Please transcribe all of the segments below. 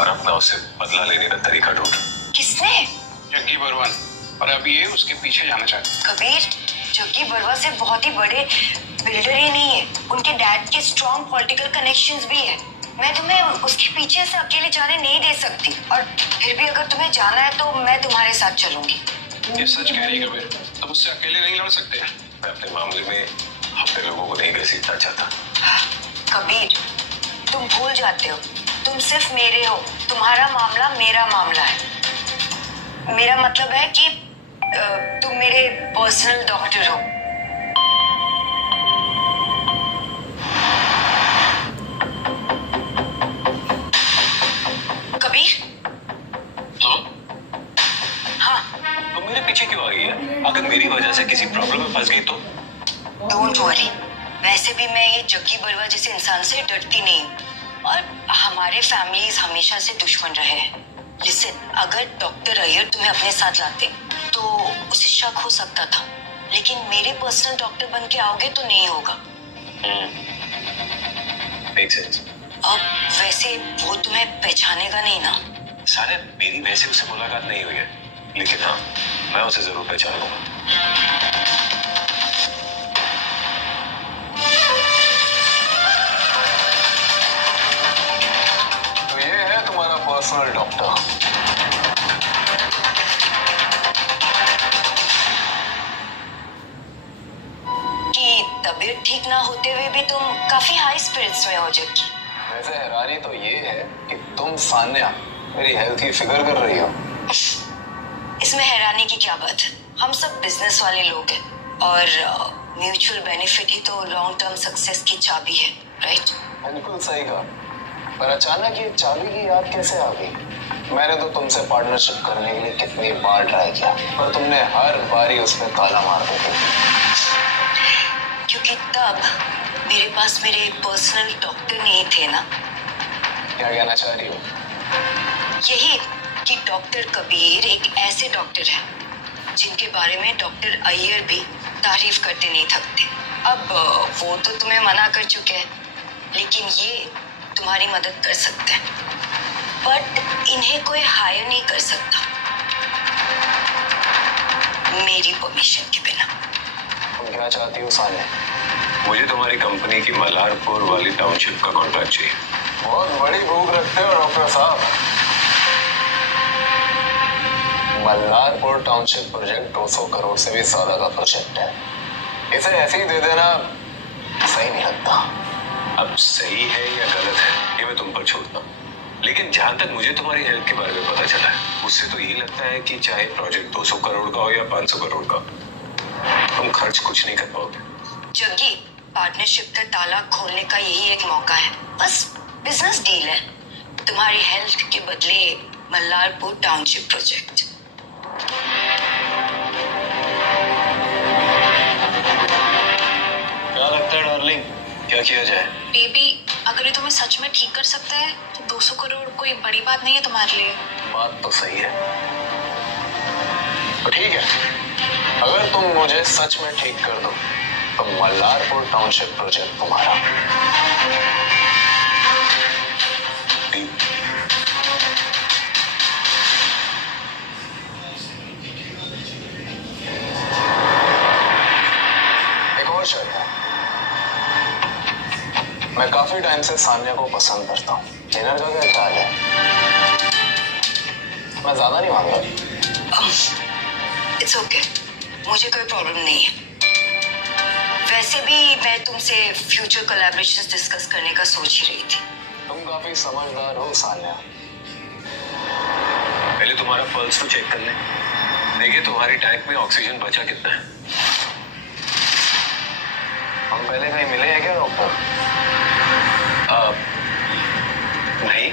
और अपना उससे बदला लेने का तरीका ढूंढ। किसने? जग्गी बरवन, और अभी ये उसके पीछे जाना चाहता। कबीर, जग्गी बरवा से बहुत ही बड़े बिल्डर ही नहीं है, उनके डैड के स्ट्रॉन्ग पॉलिटिकल कनेक्शंस भी है। मैं तुम्हें उसके पीछे से अकेले जाने नहीं दे सकती, और फिर भी अगर तुम्हें जाना है तो मैं तुम्हारे साथ चलूंगी। ये सच कह रही है कबीर, तुम उससे अकेले नहीं लड़ सकते। मैं अपने मामले में अपने लोगों को नहीं घसीटना चाहता। कबीर, तुम भूल जाते हो, तुम सिर्फ मेरे हो, तुम्हारा मामला मेरा मामला है। मेरा मतलब है कि तुम मेरे पर्सनल डॉक्टर हो। कबीर? हाँ। तो मेरे पीछे क्यों आ गई है? अगर मेरी वजह से किसी प्रॉब्लम में फंस गई तो? डोंट वरी, वैसे भी मैं ये जग्गी बरवा जैसे इंसान से डरती नहीं हूँ, और हमारे फैमिलीज हमेशा से दुश्मन रहे हैं। लिसन, अगर डॉक्टर अय्यर तुम्हें अपने साथ लाते तो उसे शक हो सकता था, लेकिन मेरे पर्सनल डॉक्टर बन के आओगे तो नहीं होगा। Make sense. अब वैसे वो तुम्हें पहचानेगा नहीं ना? सारे मेरी वैसे उससे मुलाकात नहीं हुई है, लेकिन हाँ, मैं उसे जरूर पहचान लूंगा। तो ये है तुम्हारा पर्सनल डॉक्टर। कि तबीयत ठीक ना होते हुए भी तुम काफी हाई स्पिरिट्स में हो जग्गी। वैसे हैरानी तो ये है कि तुम सान्या मेरी हेल्थ की फिक्र कर रही हो। इसमें हैरानी की क्या बात है? हम सब बिजनेस वाले लोग हैं, और म्यूचुअल बेनिफिट ही तो लॉन्ग टर्म सक्सेस की चाबी है, राइट? बिल्कुल सही कहा, पर अचानक ये चाबी की याद कैसे आ गई? मैंने तो तुमसे पार्टनरशिप करने के लिए कितनी बार ट्राई किया, पर तुमने हर बार ही उसमें ताला मार दिया। क्योंकि तब मेरे पास मेरे पर्सनल डॉक्टर नहीं थे ना। क्या कहना चाह रही हो? यही कि डॉक्टर कबीर एक ऐसे डॉक्टर है जिनके बारे में डॉक्टर अय्यर भी तारीफ करते नहीं थकते। अब वो तो तुम्हें मना कर चुके हैं, लेकिन ये तुम्हारी मदद कर सकते हैं, बट इन्हें कोई हायर नहीं कर सकता मेरी परमिशन के बिना। तुम क्या चाहती हो सान्या? मुझे तुम्हारी कंपनी की मल्हारपुर वाली टाउनशिप का कॉन्ट्रैक्ट चाहिए। बहुत बड़ी भूख रखते हो डॉक्टर साहब। मल्हारपुर टाउनशिप प्रोजेक्ट 200 करोड़ से भी ज्यादा का प्रोजेक्ट है। इसे ऐसे ही दे देना सही नहीं लगता। अब सही है या गलत है ये मैं तुम पर छोड़ता हूँ, लेकिन जहां तक मुझे तुम्हारी हेल्प के बारे में पता चला है, उससे तो ये लगता है कि चाहे प्रोजेक्ट 200 करोड़ का हो या 500 करोड़ का, तुम खर्च कुछ नहीं कर पाओगे। जग्गी, पार्टनरशिप का ताला खोलने का यही एक मौका है, बस बिजनेस डील है। तुम्हारी हेल्थ के बदले मल्हारपुर टाउनशिप प्रोजेक्ट। क्या लगता है डार्लिंग, क्या किया जाए? बेबी, अगर ये तुम्हें सच में ठीक कर सकता है तो 200 करोड़ कोई बड़ी बात नहीं है तुम्हारे लिए। बात तो सही है, तो ठीक है, अगर तुम मुझे सच में ठीक कर दो तो मल्हारपुर टाउनशिप प्रोजेक्ट तुम्हारा। एक और शर्त है, मैं काफी टाइम से सान्या को पसंद करता हूँ। डिनर का क्या ख्याल है? मैं ज्यादा नहीं मांग रहा। इट्स ओके, मुझे कोई प्रॉब्लम नहीं है। वैसे भी मैं तुमसे फ्यूचर कोलैबोरेशंस डिस्कस करने का सोच ही रही थी। तुम काफी समझदार हो सान्या। पहले तुम्हारा पल्स तो चेक कर ले, देखिए तुम्हारी टैंक में ऑक्सीजन बचा कितना है। हम पहले कहीं मिले हैं क्या डॉक्टर? नहीं,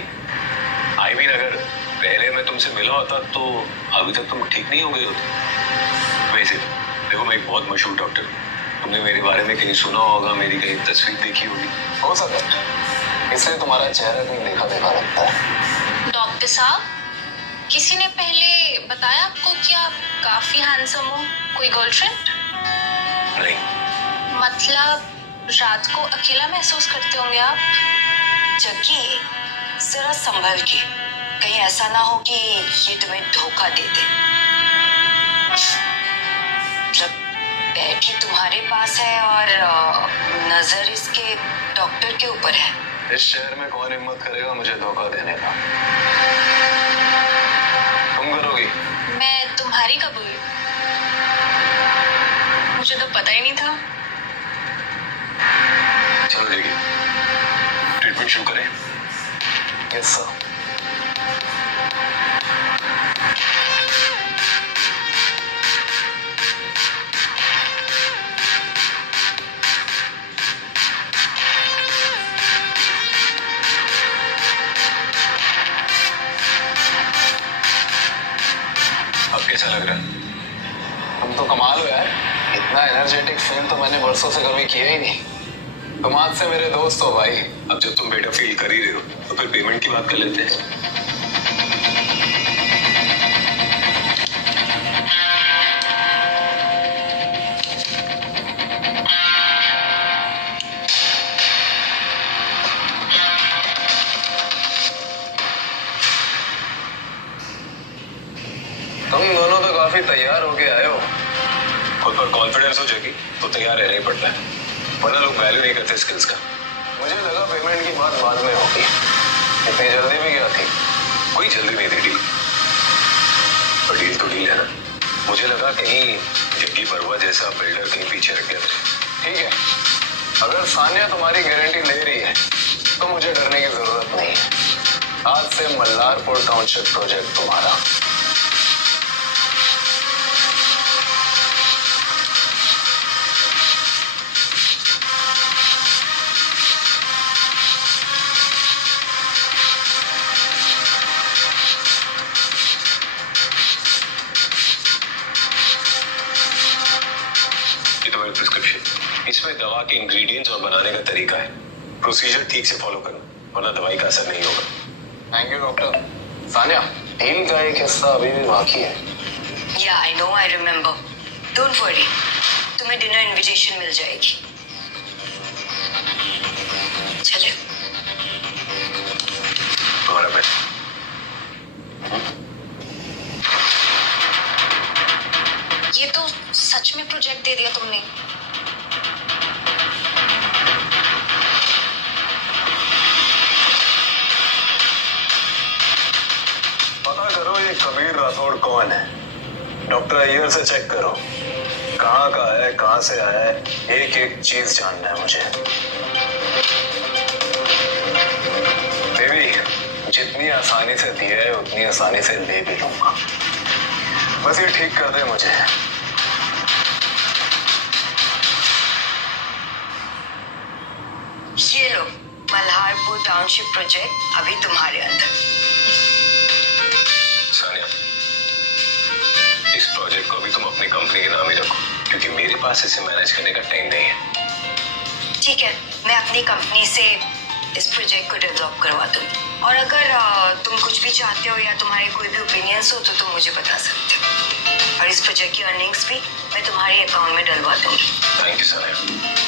आई मीन अगर पहले मैं तुमसे मिला होता तो अभी तक तुम ठीक नहीं हो गए होते। वैसे देखो, मैं एक बहुत मशहूर डॉक्टर हूँ, तुमने मेरे बारे में कहीं सुना होगा, मेरी कहीं तस्वीर देखी होगी। हो सकता है, इसलिए तुम्हारा चेहरा कहीं देखा देखा लगता है। डॉक्टर साहब, किसी ने पहले बताया आपको कि आप काफी हैंडसम हो? कोई गर्लफ्रेंड? नहीं। मतलब रात को अकेला महसूस करते होंगे आप? जग्गी, जरा संभल के, कहीं ऐसा ना हो कि ये तुम्हें धोखा दे दे। मतलब बैठी तुम्हारे पास है और नजर इसके डॉक्टर के ऊपर है। इस शहर में कौन हिम्मत करेगा मुझे धोखा देने का? तुम करोगी? मैं तुम्हारी कब हुई? मुझे तो पता ही नहीं था। चलो देखिए, ट्रीटमेंट शुरू करें। Yes sir. अब कैसा लग रहा है? तुम तो कमाल हो यार, इतना एनर्जेटिक फील तो मैंने बरसों से कभी किया ही नहीं। तुम आज से मेरे दोस्त हो भाई। अब जब तुम बेटर फील कर ही रहे हो तो फिर पेमेंट की बात कर लेते हैं। तुम दोनों तो काफी तैयार होके आए हो। खुद पर कॉन्फिडेंस हो जाएगी तो तैयार रहना ही पड़ता है, वरना लोग वैल्यू नहीं करते स्किल्स का। मुझे लगा पेमेंट की बात बाद में होगी। इतनी जल्दी भी क्या थी? कोई जल्दी नहीं थी डील, पर डील तो डील है ना। मुझे लगा कहीं जग्गी बरुआ जैसा बिल्डर कहीं पीछे रख गया। ठीक है, अगर सानिया तुम्हारी गारंटी ले रही है तो मुझे डरने की जरूरत नहीं है। आज से मल्लारपुर टाउनशिप प्रोजेक्ट तुम्हारा। प्रिस्क्रिप्शन, इसमें दवा के इंग्रेडिएंट्स और बनाने का तरीका है। प्रोसीजर ठीक से फॉलो करो, वरना दवाई का असर नहीं होगा। Thank you doctor. Sania, deal का एक हिस्सा अभी भी बाकी है। या I know, I remember. Don't worry, तुम्हें डिनर इनविटेशन मिल जाएगी। चले। हमारा बेस्ट। ये तो सच में प्रोजेक्ट दे दिया तुमने। पता करो ये कबीर राठौड़ कौन है। डॉक्टर अय्यर से चेक करो, कहाँ का है, कहाँ से आया है, एक एक चीज जानना है मुझे। बेबी, जितनी आसानी से दिया है उतनी आसानी से ले भी लूंगा। बस ये ठीक कर दे मुझे। ये लो, मल्हारपुर टाउनशिप प्रोजेक्ट अभी तुम्हारे अंदर। सानिया, इस प्रोजेक्ट को भी तुम अपनी कंपनी के नाम ही रखो, क्योंकि मेरे पास इसे मैनेज करने का टाइम नहीं है। ठीक है, मैं अपनी कंपनी से इस प्रोजेक्ट को डेवलप करवा दूंगी। और अगर तुम कुछ भी चाहते हो या तुम्हारे कोई भी ओपिनियंस हो तो तुम मुझे बता सकते हो। और इस प्रोजेक्ट की अर्निंग्स भी मैं तुम्हारे अकाउंट में डलवा दूंगी। Thank you Sania.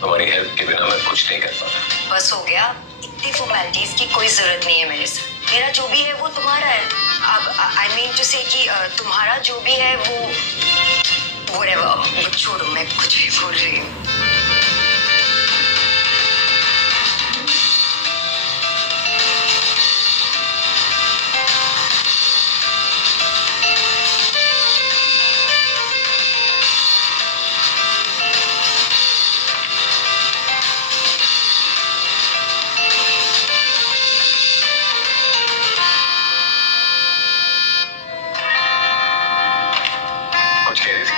तुम्हारी हेल्प के बिना मैं कुछ नहीं कर पाता। बस हो गया, इतनी फॉर्मेलिटीज की कोई जरूरत नहीं है मेरे से। मेरा जो भी है वो तुम्हारा है। अब आई मीन टू से कि तुम्हारा जो भी है वो whatever, छोड़ो, मैं कुछ भी बोल रही हूँ। कुछ कह रही थी?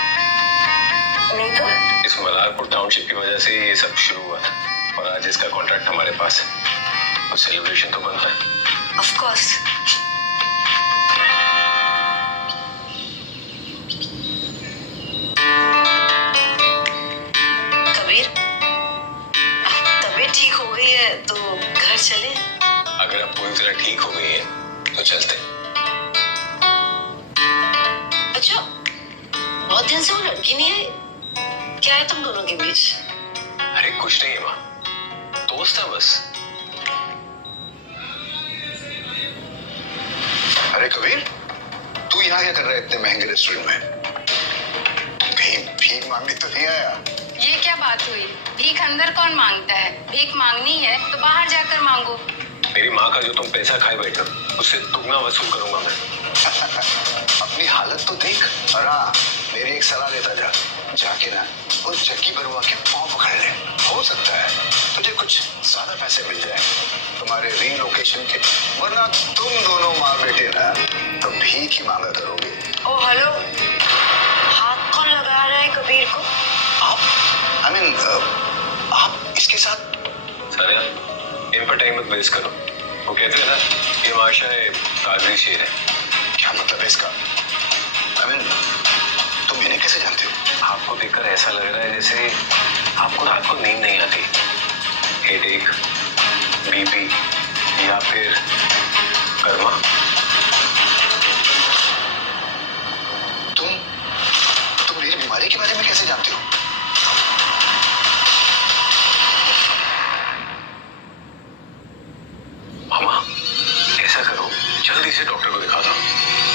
नहीं तो इस मल्हारपुर टाउनशिप की वजह से ये सब शुरू हुआ था, और आज इसका कॉन्ट्रैक्ट हमारे पास है, तो सेलिब्रेशन तो बनता है। Of course. कबीर, तबीयत ठीक हो गई है तो घर चले। अगर आप पूरी तरह ठीक हो गई है तो चलते हैं। अच्छा, बहुत दिन से वो लड़की नहीं आई। क्या है तुम दोनों के बीच? अरे कुछ नहीं है माँ, दोस्त है बस। अरे कबीर, तू यहाँ क्या कर रहा है इतने महंगे रेस्टोरेंट में? कहीं भीख मांगने तो नहीं आया? ये क्या बात हुई? भीख अंदर कौन मांगता है? भीख मांगनी है तो बाहर जाकर मांगो। मेरी माँ का जो तुम पैसा खाए बैठे हो, उससे दुगना वसूल करूंगा मैं। अपनी हालत तो देख। और हाँ, मेरी एक सलाह लेता जा, जाके ना उस जग्गी बरुआ के पाँव पकड़ ले। हो सकता है तुझे कुछ ज्यादा पैसे मिल जाए तुम्हारे रीलोकेशन के, वरना तुम दोनों माँ बेटे ना तो भीख ही मांगा करोगे। ओ हेलो, हाथ कौन लगा रहा है कबीर को? आप आप इसके साथ? सानिया, इन पर टाइम मत वेस्ट करो। वो कहते हैं ना, ये माशा है कादरी शेर है। क्या मतलब है इसका? तुम इन्हें कैसे जानते हो? आपको देखकर ऐसा लग रहा है जैसे आपको रात को नींद नहीं आती, हेडेक, बीपी या फिर कर्मा। तुम मेरी बीमारी के बारे में कैसे जानते हो? मामा, ऐसा करो, जल्दी से डॉक्टर को दिखा दो,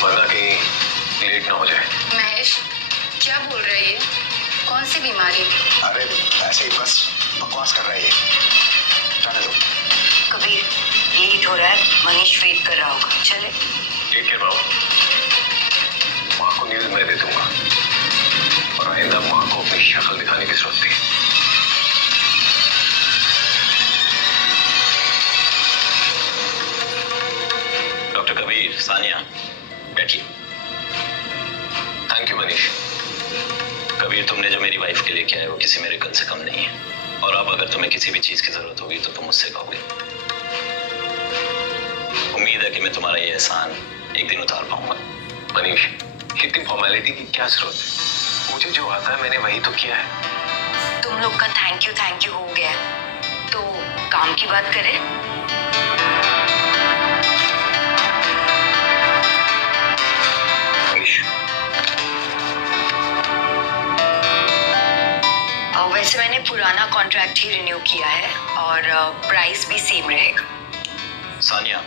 वरना कहीं लेट ना हो जाए। महेश, क्या बोल रहे हैं ये? कौन सी बीमारी? अरे ऐसे ही बस बकवास कर रहा है ये, जाने दो। कबीर, लेट हो रहा है, मनीष वेट कर रहा होगा, चले। ठीक है बाबू, माँ को न्यूज मैं दे दूंगा और आइंदा माँ को अपनी शक्ल दिखाने की जरूरत नहीं। डॉक्टर कबीर, सानिया, बैठिए। Thank you Manish. कबीर, तुमने जो मेरी वाइफ के लिए किया है वो किसी मेरे कल से कम नहीं है, और अब अगर तुम्हें किसी भी चीज की जरूरत होगी तो तुम मुझसे कहोगे। उम्मीद है कि मैं तुम्हारा ये एहसान एक दिन उतार पाऊंगा। मनीष, इतनी फॉर्मेलिटी की क्या जरूरत है? मुझे जो आता है मैंने वही तो किया है। तुम लोग का थैंक यू हो गया, तो काम की बात करें। मनीष, वैसे मैंने पुराना कॉन्ट्रैक्ट ही रिन्यू किया है और प्राइस भी सेम रहेगा। सानिया,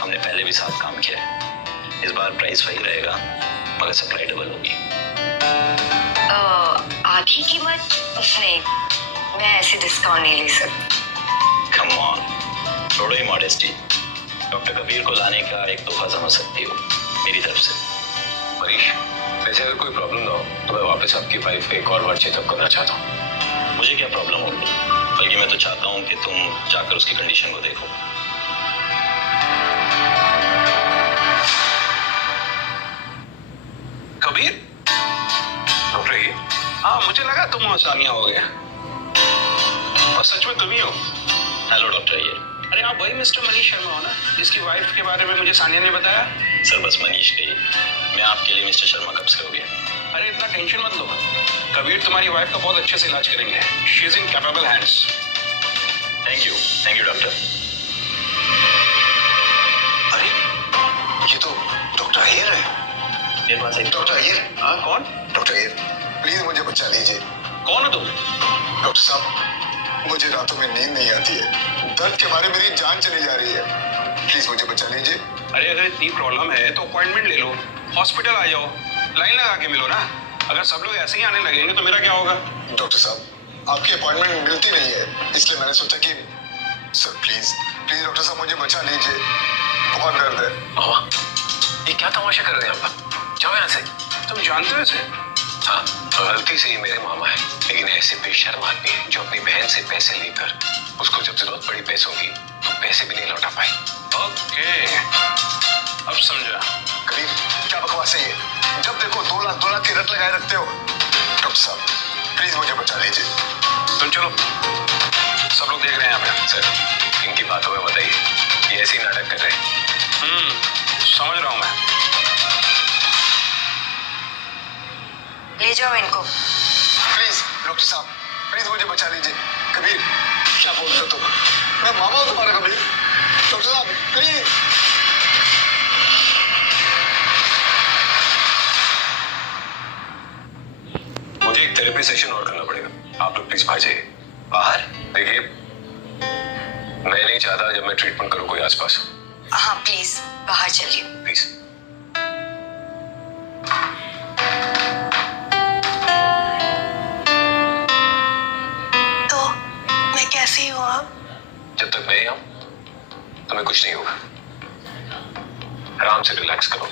हमने पहले भी साथ काम किया है, इस बार प्राइस वही रहेगा मगर सप्लाई डबल होगी। आधी कीमत नहीं, मैं ऐसे डिस्काउंट नहीं ले सकती। कम ऑन, थोड़ा ही मॉडेस्टी। डॉक्टर कबीर को लाने का एक तोहफा समझ सकती हो मेरी तरफ से। मनीष, वैसे अगर कोई प्रॉब्लम ना हो तो मैं वापस आपकी वाइफ पे एक और बार चेकअप करना चाहता हूँ। मुझे क्या प्रॉब्लम होगी, बल्कि मैं तो चाहता हूँ कि तुम जाकर उसकी कंडीशन को देखो। कबीर, डॉक्टर ये हाँ मुझे लगा तुम और सानिया हो गया, और सच में तुम ही हो। Hello doctor Iyer. अरे आप वही मिस्टर मनीष शर्मा हो ना, जिसकी वाइफ के बारे में मुझे सानिया ने बताया? सर बस मनीष कहिए, मैं आपके लिए मिस्टर शर्मा कब से हो गया। अरे इतना टेंशन मत लो, कबीर तुम्हारी वाइफ का बहुत अच्छे से इलाज करेंगे। She is in capable hands. Thank you doctor. अरे ये तो डॉक्टर अय्यर है। मेरे पास एक डॉक्टर अय्यर? हाँ कौन? डॉक्टर अय्यर, प्लीज मुझे बचा लीजिए। कौन हो तुम? डॉक्टर साहब, मुझे रातों में नींद नहीं आती है, दर्द के मारे मेरी जान चली जा रही है, प्लीज मुझे बचा लीजिए। अरे अगर इतनी प्रॉब्लम है तो अपॉइंटमेंट ले लो, हॉस्पिटल आ जाओ, लाइन लगा के मिलो ना। अगर सब लोग ऐसे ही आने लगेंगे तो मेरा क्या होगा? डॉक्टर साहब, आपकी अपॉइंटमेंट मिलती नहीं है, इसलिए मैंने सोचा कि सर प्लीज डॉक्टर साहब मुझे बचा लीजिए, बहुत दर्द है। मामा, ये क्या तमाशा कर रहे हैं आप? जाओ यहाँ से। तुम जानते हो इसे? हाँ, गलती से ही मेरे मामा है, लेकिन ऐसे बेशर्म आदमी है जो अपनी बहन से पैसे लेकर उसको जब जरूरत पड़ी पैसों की तो पैसे भी नहीं लौटा पाए। ओके, अब समझा। करीब क्या बकवास है ये? जब देखो 2 लाख की रट लगाए रखते हो। डॉक्टर साहब प्लीज मुझे बचा लीजिए। तुम चलो, सब लोग देख रहे हैं यहाँ पे। सर, इनकी बातों में बताइए, ये ऐसे ही नाटक कर रहे हैं। समझ रहा हूँ मैं। ले जाओ इनको। प्लीज डॉक्टर साहब, प्लीज मुझे बचा लीजिए। कबीर, क्या बोलते हो तुम? मैं मामा हूँ तुम्हारा कबीर। डॉक्टर साहब प्लीज। मुझे एक थेरेपी सेशन और करना पड़ेगा। आप लोग प्लीज बाहर जाइए। बाहर? देखिए, मैं नहीं चाहता जब मैं ट्रीटमेंट करूं कोई आसपास। हाँ प्लीज बाहर चलिए। प्लीज। तो मैं कैसी हूँ अब? जब तक मैं यहाँ तुम्हें कुछ नहीं होगा। आराम से रिलैक्स करो।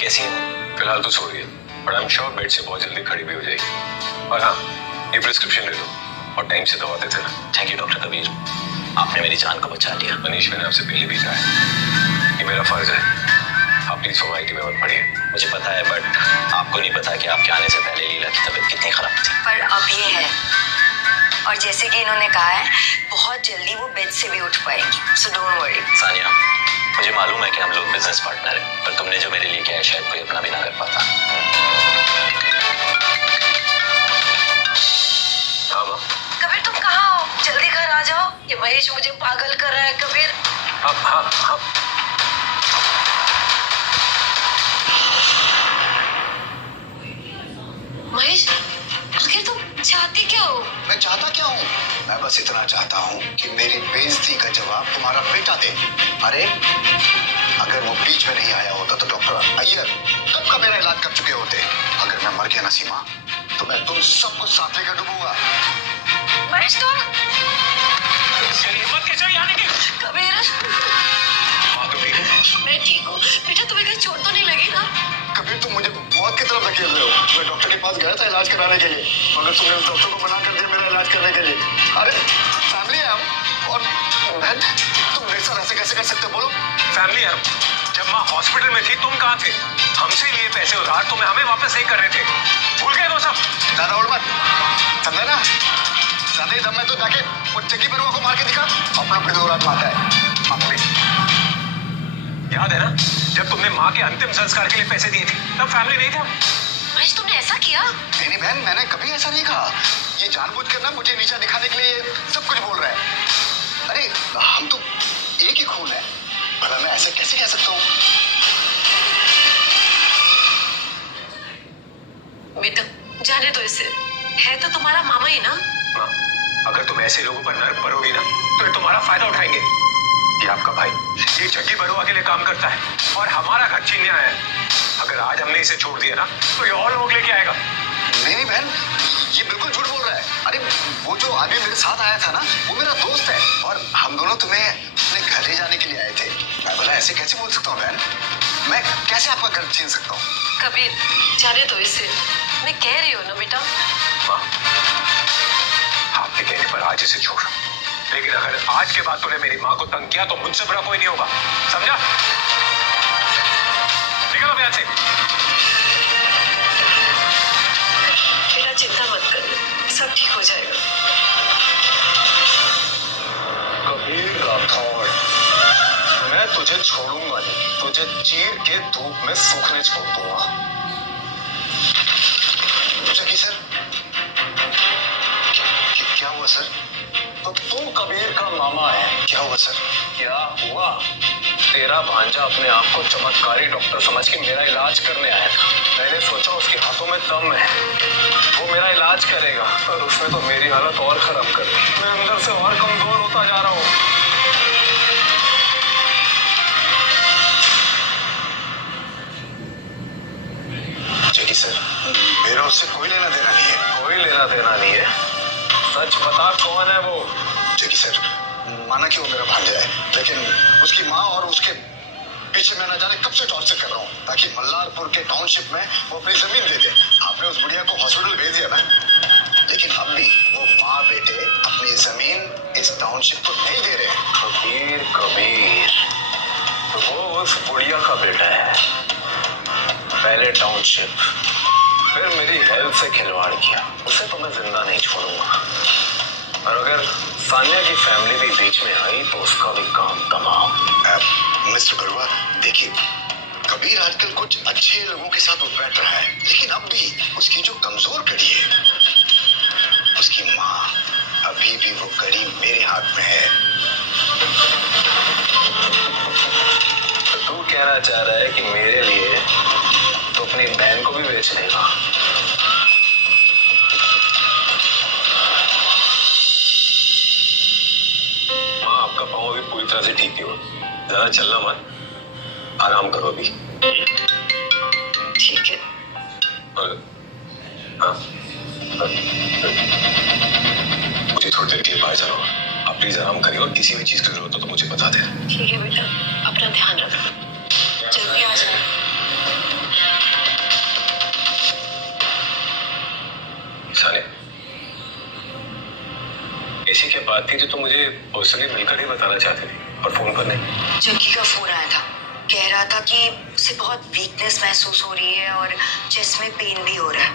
कैसी हो? फिलहाल तो सो रही है, but I am sure bed से बहुत जल्दी खड़ी भी हो जाएगी। और हाँ, ये प्रिस्क्रिप्शन ले लो और टाइम से दवा देते ना। थैंक यू डॉक्टर कबीर, आपने मेरी जान को बचा लिया। मनीष, मैंने आपसे पहले भी कहा है, ये मेरा फर्ज है। आप प्लीज फॉर्मेलिटी में मत पड़िए। मुझे पता है, बट आपको नहीं पता कि आपके आने से पहले लीला की तबीयत कितनी खराब थी। पर अब ये है, और जैसे कि इन्होंने कहा है, बहुत जल्दी वो बेड से भी उठ पाएंगी, सो डोंट वरी। सानिया, मुझे मालूम है कि हम लोग बिजनेस पार्टनर हैं, पर तुमने जो मेरे लिए किया है शायद कोई अपना भी ना कर पाता। हाँ माँ। कबीर तुम कहाँ हो? जल्दी घर आ जाओ, ये महेश मुझे पागल कर रहा है। कबीर हाँ। महेश, आखिर तुम चाहते क्या हो? मैं चाहता क्या हूँ? मैं बस इतना चाहता हूँ कि मेरी बेइज्जती का जवाब तुम्हारा बेटा दे। अरे अगर वो बीच में नहीं आया होता तो डॉक्टर अय्यर कब का मेरा इलाज कर चुके होते। अगर मैं मर गया ना सीमा, तो मैं तुम सबको साथ लेकर डूबूंगा। महेश तो हिम्मत कैसे आने की? कबीर, हाँ तो ठीक है। मैं ठीक हूँ बेटा, तुम्हें कहीं चोट तो नहीं लगी ना? कबीर, तुम मुझे मौत की तरफ धकेल रहे हो। मैं डॉक्टर के पास गया था इलाज कराने के लिए, मगर तुमने उस डॉक्टर को मना कर दिया मेरा इलाज करने के लिए। अरे फैमिली है हम, और बहन, तुम मेरे साथ ऐसे कैसे कर सकते हो? बोलो। फैमिली है। जब माँ हॉस्पिटल में थी तुम कहाँ थे? हमसे लिए पैसे उधार तुम्हें हमें वापस नहीं कर रहे थे, भूल गए वो सब? ज्यादा उड़ मत, समझा ना? ज्यादा ही दम है तो जाके वो जग्गी बरुआ को मार के दिखा, अपना फिर माता है। याद है ना, जब तुमने माँ के अंतिम संस्कार के लिए पैसे दिए थे, तब फैमिली नहीं था। महेश तुमने ऐसा किया? नहीं बहन, मैंने कभी ऐसा नहीं कहा। ये जानबूझकर ना मुझे नीचा दिखाने के लिए सब कुछ बोल रहा है। अरे हम तो एक ही खून है, भला मैं ऐसे कैसे कह सकता हूँ? बेटा जाने दो इसे, है तो तुम्हारा मामा ही ना। माँ, अगर तुम ऐसे लोगों पर नर्क भरोगी ना, तो ये तुम्हारा फायदा उठाएंगे। ये आपका भाई, ये जग्गी बरुआ के लिए काम करता है और हमारा घर छीनने आया है। अगर आज हमने इसे छोड़ दिया ना, तो ये और लोग लेके आएगा। नहीं बहन, ये बिल्कुल झूठ बोल रहा है। अरे वो जो आदमी मेरे साथ आया था ना, वो मेरा दोस्त है, और हम दोनों तुम्हें अपने घर ले जाने के लिए आए थे। मैं बोला ऐसे कैसे बोल सकता हूँ बहन? मैं कैसे आपका घर छीन सकता हूँ? कबीर जाने दो इसे, मैं कह रही हूँ ना बेटा। माँ, आपके कहने पर आज इसे छोड़, लेकिन अगर आज के बाद तूने मेरी माँ को तंग किया तो मुझसे बड़ा कोई नहीं होगा, समझा? निकल अब यहाँ से। बेटा चिंता मत कर, सब ठीक हो जाएगा। कबीर राठौड़, मैं तुझे छोड़ूंगा नहीं, तुझे चीर के धूप में सूखने छोड़ दूंगा। जग्गी सर, क्या हुआ सर? तो तुम कबीर का मामा है? क्या हुआ सर? क्या हुआ? तेरा भांजा अपने आप को चमत्कारी डॉक्टर समझ के मेरा इलाज करने आया था। मैंने सोचा उसके हाथों में दम है, वो मेरा इलाज करेगा, पर उसने तो मेरी हालत और खराब कर दी। मैं अंदर से और कमजोर होता जा रहा हूँ। जग्गी सर, मेरा उससे कोई लेना देना नहीं है। कोई लेना देना नहीं है? सच बता, कौन है वो? जग्गी सर, माना कि वो मेरा भांजा है, लेकिन उसकी माँ और उसके पीछे मैं न जाने कब से टॉर्चर कर रहा हूँ, ताकि मल्लारपुर के टाउनशिप में वो अपनी जमीन दे दे। आपने उस बुढ़िया को हॉस्पिटल भेज दिया ना, लेकिन अब भी वो माँ बेटे अपनी जमीन इस टाउनशिप को नहीं दे रहे। कबीर कबीर, तो वो उस बुढ़िया का बेटा है। पहले टाउनशिप, फिर मेरी हेल्थ से खिलवाड़ किया। उसे तो मैं जिंदा नहीं छोड़ूंगा, और अगर सानिया की फैमिली भी बीच में आई तो उसका भी काम तमाम। मिस्टर बरुआ, देखिए, कबीर आजकल कुछ अच्छे लोगों के साथ उठ बैठ रहा है, लेकिन अब भी उसकी जो कमजोर कड़ी है, उसकी माँ, अभी भी वो कड़ी मेरे हाथ में है। तो तू कहना चाह रहा है कि मेरे लिए तो अपनी बहन को भी बेच देगा? माँ, आपका पाँव अभी पूरी तरह से ठीक नहीं हुआ, ज्यादा चलना मत, आराम करो अभी। ठीक है। हाँ, मुझे थोड़ी देर के लिए बाहर जाना होगा, आप प्लीज आराम करिए और किसी भी चीज की जरूरत हो तो मुझे बता दें। ठीक है बेटा, अपना ध्यान रखना, जल्दी आ जाना। सानिया, ऐसी क्या बात थी जो तुम मुझे पर्सनली मिलकर ही बताना चाहते थे और फोन पर नहीं? जग्गी का फोन आया था, कह रहा था कि उसे बहुत वीकनेस महसूस हो रही है और चेस्ट में पेन भी हो रहा है।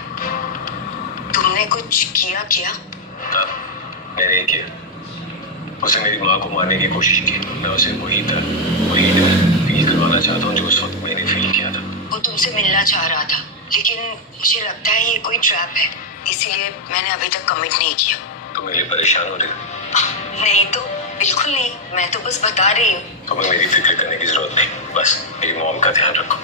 तुमने कुछ किया क्या? हाँ, मैंने किया। उसने मेरी माँ को मारने की कोशिश की। मैं उसे वही फील करवाना चाहता हूँ जो उस वक्त मैंने फील किया था। वो तुमसे मिलना चाह रहा था, लेकिन मुझे लगता है ये कोई ट्रैप है, इसीलिए मैंने अभी तक कमिट नहीं किया। तुम मेरे लिए परेशान हो रही हो? नहीं तो बिल्कुल नहीं, मैं तो बस बता रही हूँ। तुम्हें मेरी फिक्र करने की जरूरत नहीं, बस मेरी मॉम का ध्यान रखो।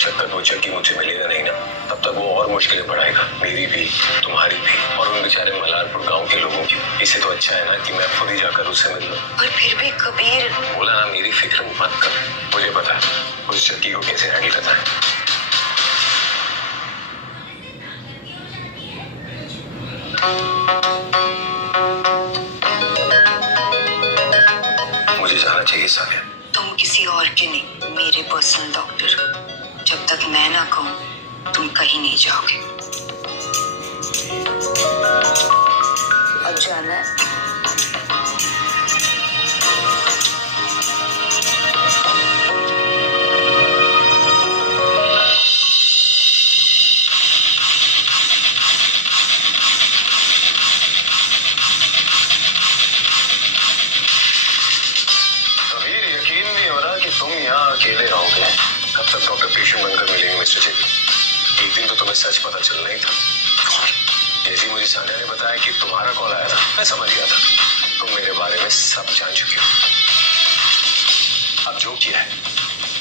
जब तक वो जग्गी मुझसे मिलेगा नहीं ना, तब तक वो और मुश्किलें बढ़ाएगा, मेरी भी, तुम्हारी भी, और उन बेचारे मलारपुर गांव के लोगों की। इससे तो अच्छा है ना कि मैं खुद ही जाकर उससे मिल लूं। और फिर भी कबीर, बोला ना, मेरी फिक्र मत कर, मुझे पता है उस जग्गी को कैसे हैंडल करना है। मुझे जाना चाहिए सानिया। तुम किसी और के नहीं, मेरे पर्सनल डॉक्टर। जब तक मैं ना कहूँ तुम कहीं नहीं जाओगे। अब जाना है। तुम यहाँ अकेले रहोगे, कब तक डॉक्टर पेशेंट बनकर मिलेंगे मिस्टर जग्गी? एक दिन तो तुम्हें सच पता चलना ही था। जैसे मुझे सानिया ने बताया कि तुम्हारा कॉल आया था, मैं समझ गया था तुम मेरे बारे में सब जान चुके हो। अब जो किया है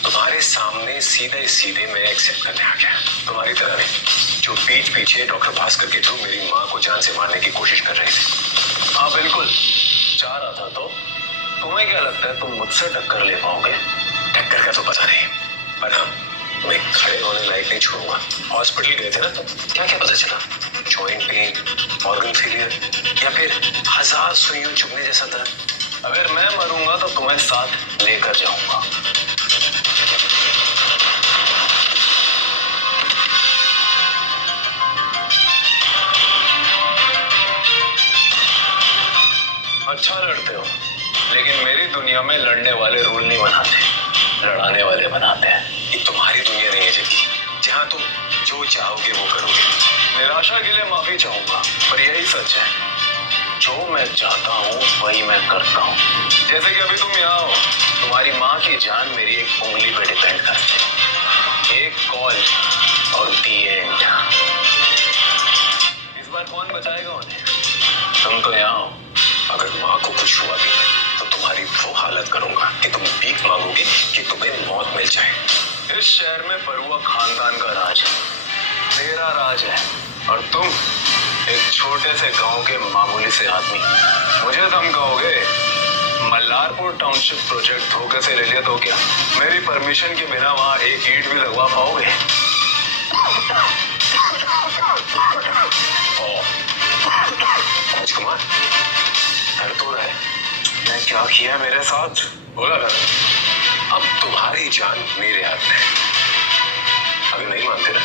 तुम्हारे सामने सीधे सीधे मैं एक्सेप्ट करने आ गया, तुम्हारी तरह नहीं जो पीठ पीछे डॉक्टर भास्कर के थ्रू मेरी माँ को जान से मारने की कोशिश कर रहे थे। हाँ बिल्कुल, चाह रहा था। तो तुम्हें क्या लगता है तुम मुझसे टक्कर ले पाओगे? टक्कर का तो पता नहीं, पर हाँ, मैं खड़े होने लायक नहीं छोड़ूंगा। हॉस्पिटल गए थे ना तुम, क्या क्या पता चला? जॉइंट पेन, ऑर्गन फेलियर, या फिर 1000 सुइयों चुभने जैसा दर्द? अगर मैं मरूंगा तो तुम्हें साथ लेकर जाऊंगा। अच्छा लड़ते हो, लेकिन मेरी दुनिया में लड़ने वाले रूल नहीं बनाते, लड़ाने वाले बनाते हैं। ये तुम्हारी दुनिया नहीं है जग्गी, जहाँ तुम जो चाहोगे वो करोगे। निराशा के लिए माफी चाहूंगा, पर यही सच है, जो मैं चाहता हूँ वही मैं करता हूँ। जैसे कि अभी तुम यहाँ हो, तुम्हारी माँ की जान मेरी एक उंगली पे डिपेंड करती है। एक कॉल और दी एंड। इस बार कौन बचाएगा उन्हें? तुम तो यहाँ हो। अगर माँ को कुछ हुआ भी तो तुम्हारी वो हालत करूंगा कि तुम भीख मांगोगे कि तुम्हें मौत मिल जाए। इस शहर में बरुआ खानदान का राज है, मेरा राज है, और तुम एक छोटे से गांव के मामूली से आदमी मुझे धमकाओगे? मल्लारपुर टाउनशिप प्रोजेक्ट धोखे से ले लिया तो क्या मेरी परमिशन के बिना वहां एक ईंट भी लगवा पाओगे? राजकुमार, दर्द हो रहा है? मैं क्या किया मेरे साथ? बोला ना, अब तुम्हारी जान मेरे हाथ में है। अगर नहीं मानते ना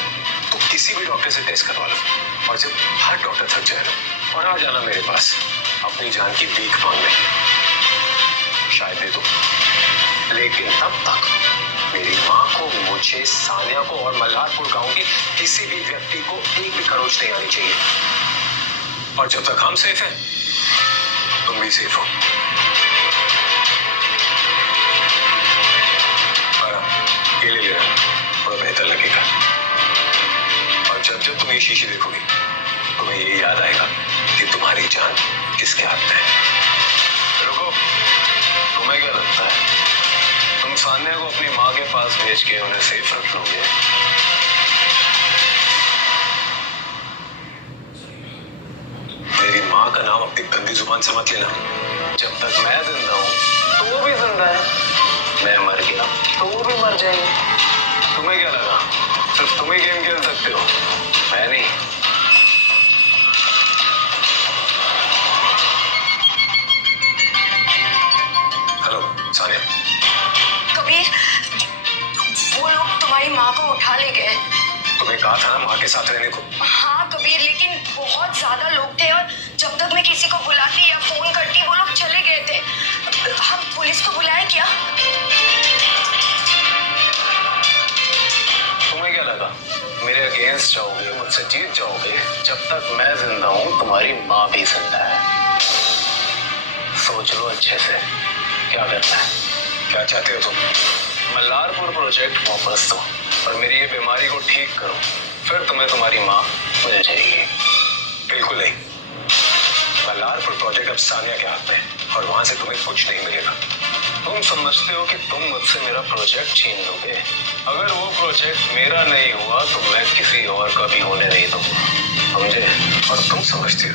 तो किसी भी डॉक्टर से टेस्ट करवा लो, और जब हर डॉक्टर थक जाए और आ जाना मेरे पास अपनी जान की भीख मांगने। शायद दे दो, लेकिन तब तक मेरी माँ को, मुझे, सानिया को और मल्लारपुर गांव के किसी भी व्यक्ति को एक भी खरोच नहीं आनी चाहिए। और जब तक हम सेफ हैं, तुम भी सेफ हो। जब तुम ये शीशी देखोगे तुम्हें ये याद आएगा कि तुम्हारी जान किसके हाथ में है। रुको, तुम्हें क्या लगता है तुम सान्या को अपनी माँ के पास भेज के उन्हें सेफ रख लोगे? मेरी माँ का नाम अपनी गंदी जुबान से मत लेना। जब तक मैं जिंदा हूँ तो वो भी जिंदा है, मैं मर गया तो वो भी मर जाएंगे। तुम्हें क्या लगा सिर्फ तुम ही गेम खेल सकते हो, मैं नहीं? हेलो सानिया। कबीर, वो लोग तुम्हारी माँ को उठा ले गए। तुम्हें कहा था ना माँ के साथ रहने को। हाँ कबीर, लेकिन बहुत ज्यादा लोग थे और जब तक मैं किसी को बुलाती या फोन करती वो लोग चले गए थे। हम पुलिस को बुलाए क्या? तुम्हें क्या लगा मेरे अगेंस्ट जाओगे, मुझसे जीत जाओगे? जब तक मैं जिंदा हूँ तुम्हारी माँ भी जिंदा है। सोच लो अच्छे से क्या करना है। क्या चाहते हो तुम? मल्लारपुर प्रोजेक्ट वापस दो और मेरी ये बीमारी को ठीक करो, फिर तुम्हें तुम्हारी माँ मिल जाएगी। बिल्कुल नहीं। मल्लारपुर प्रोजेक्ट अब सानिया के हाथ में है और वहां से तुम्हें कुछ नहीं मिलेगा। तुम समझते हो कि तुम मुझसे मेरा प्रोजेक्ट छीन लोगे? अगर वो प्रोजेक्ट मेरा नहीं हुआ तो मैं किसी और का भी होने नहीं दूंगा, समझे? और तुम समझते हो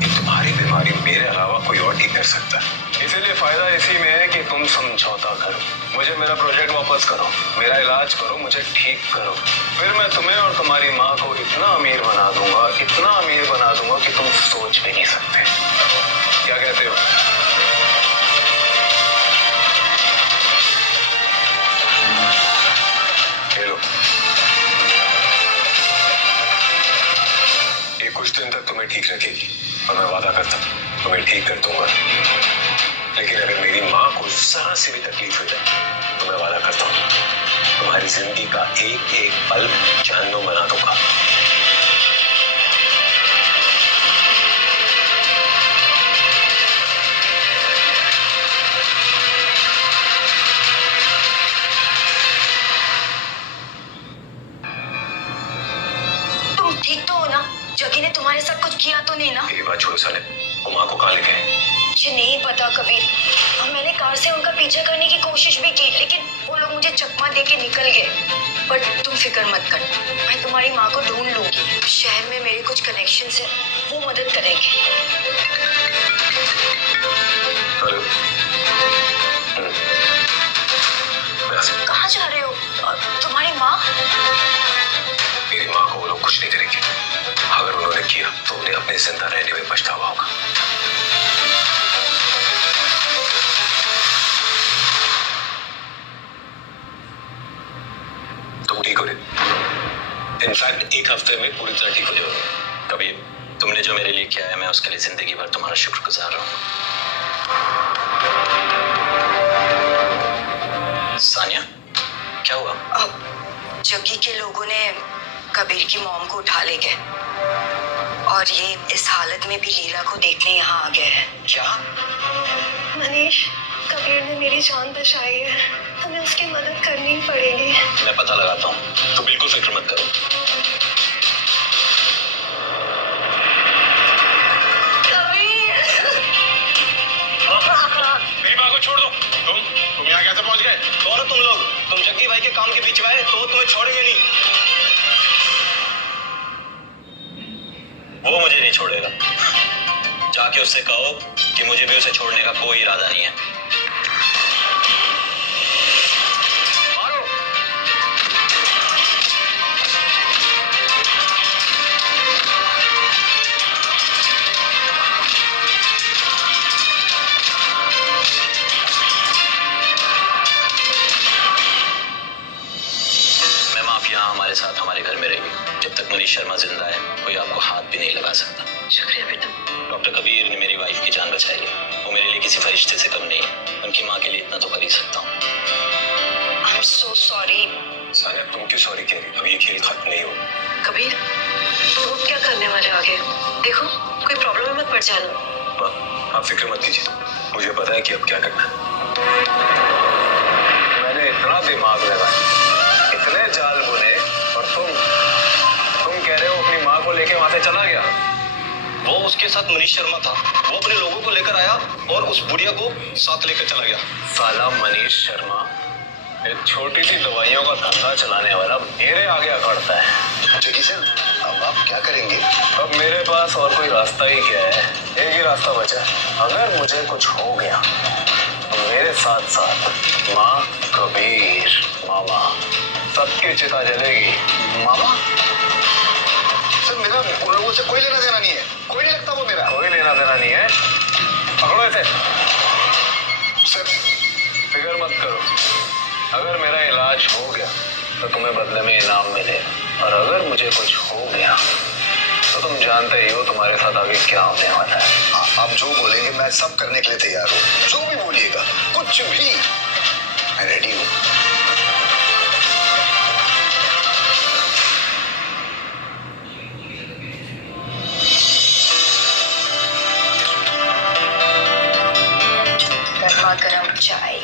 कि तुम्हारी बीमारी मेरे अलावा कोई और ठीक कर सकता है। इसीलिए फायदा इसी में है कि तुम समझौता करो, मुझे मेरा प्रोजेक्ट वापस करो, मेरा इलाज करो, मुझे ठीक करो, फिर मैं तुम्हें और तुम्हारी माँ को इतना अमीर बना दूंगा, इतना अमीर बना दूंगा कि तुम सोच भी नहीं सकते। क्या कहते हो? खेलो। ये कुछ दिन तक तुम्हें ठीक रखेगी और मैं वादा करता हूँ तुम्हें ठीक कर दूंगा। लेकिन अगर मेरी माँ को जरा सी भी तकलीफ हो जाए तो मैं वादा करता हूँ तुम्हारी जिंदगी का एक एक पल जहन्नुम बना दूंगा। तुम ठीक तो हो ना? जगी ने तुम्हारे साथ कुछ किया तो नहीं ना? मेरी बात छोड़ो साले, वो माँ को कहाँ ले गए? मुझे नहीं पता कबीर। मैंने कार से उनका पीछा करने की कोशिश भी की लेकिन वो लोग मुझे चकमा देके निकल गए। बट तुम फिक्र मत कर, मैं तुम्हारी माँ को ढूंढ लूंगी। शहर में मेरे कुछ कनेक्शंस हैं, वो मदद करेंगे। हेलो। कहाँ जा रहे हो? तुम्हारी माँ? मेरी माँ को वो लोग कुछ नहीं करेंगे। अगर उन्होंने किया तो उन्हें अपने जिंदा रहने में पछतावा होगा। तुम ठीक हो रहे। इनफैक्ट एक हफ्ते में पूरी तरह ठीक हो जाओगे। कभी तुमने जो मेरे लिए किया है मैं उसके लिए जिंदगी भर तुम्हारा शुक्रगुजार रहूंगा। सानिया, क्या हुआ? जग्गी के लोगों ने कबीर की मॉम को उठा ले गए और ये इस हालत में भी लीला को देखने यहाँ आ गए हैं। क्या? मनीष, कबीर ने मेरी जान बचाई है, हमें उसकी मदद करनी ही पड़ेगी। मैं पता लगाता हूँ, तो बिल्कुल फिक्र मत करो। मेरी माँ को छोड़ दो। तुम यहाँ कैसे पहुँच गए? कौन हो तुम लोग? तुम जग्गी भाई के काम के पीछे आए तो तुम्हें छोड़ेंगे नहीं। वो मुझे नहीं छोड़ेगा। जाके उससे कहो कि मुझे भी उसे छोड़ने का कोई इरादा नहीं है। मारो। मैं माफिया हमारे साथ हमारे घर में रहेगी। जब तक मनीष शर्मा जिंदा है कोई आपको हाथ भी नहीं लगा सकता। शुक्रिया बेटा। डॉक्टर कबीर ने मेरी वाइफ की जान बचाई है। वो मेरे लिए किसी फरिश्ते से कम नहीं है। उनकी माँ के लिए इतना तो कर ही सकता हूँ। I'm so sorry। सानिया, तुम क्यों सॉरी कह रही हो? अब ये खेल खत्म नहीं हो। कबीर, तुम क्या करने वाले आगे? देखो, कोई प्रॉब्लम में मत पड़ जाना। माँ, आप फिक्र मत कीजिए, मुझे पता है कि अब क्या करना है। मैंने इतना दिमाग लगाया, इतने जाल बुने और तुम कह रहे हो उसके साथ मनीष शर्मा था। वो अपने लोगों को लेकर आया और उस बुढ़िया को साथ लेकर चला गया। साला मनीष शर्मा एक छोटी सी दवाइयों का धंधा चलाने वाला मेरे आगे अकड़ता है। जगी सर, अब आप क्या करेंगे? अब मेरे पास और कोई रास्ता ही क्या है, एक ही रास्ता बचा। अगर मुझे कुछ हो गया तो मेरे साथ साथ माँ, कबीर, मामा सबकी चिता जलेगी। मामा? सर मेरा उन लोगों से कोई लेना देना नहीं है, कोई नहीं लगता वो मेरा। कोई लेना देना नहीं है? पकड़ो इसे। सर फिक्र मत करो, अगर मेरा इलाज हो गया तो तुम्हें बदले में इनाम मिले, और अगर मुझे कुछ हो गया तो तुम जानते ही हो तुम्हारे साथ आगे क्या होने वाला है। आप जो बोलेंगे मैं सब करने के लिए तैयार हूँ। जो भी बोलिएगा, कुछ भी, मैं रेडी हूँ। गर्मा गर्म चाय।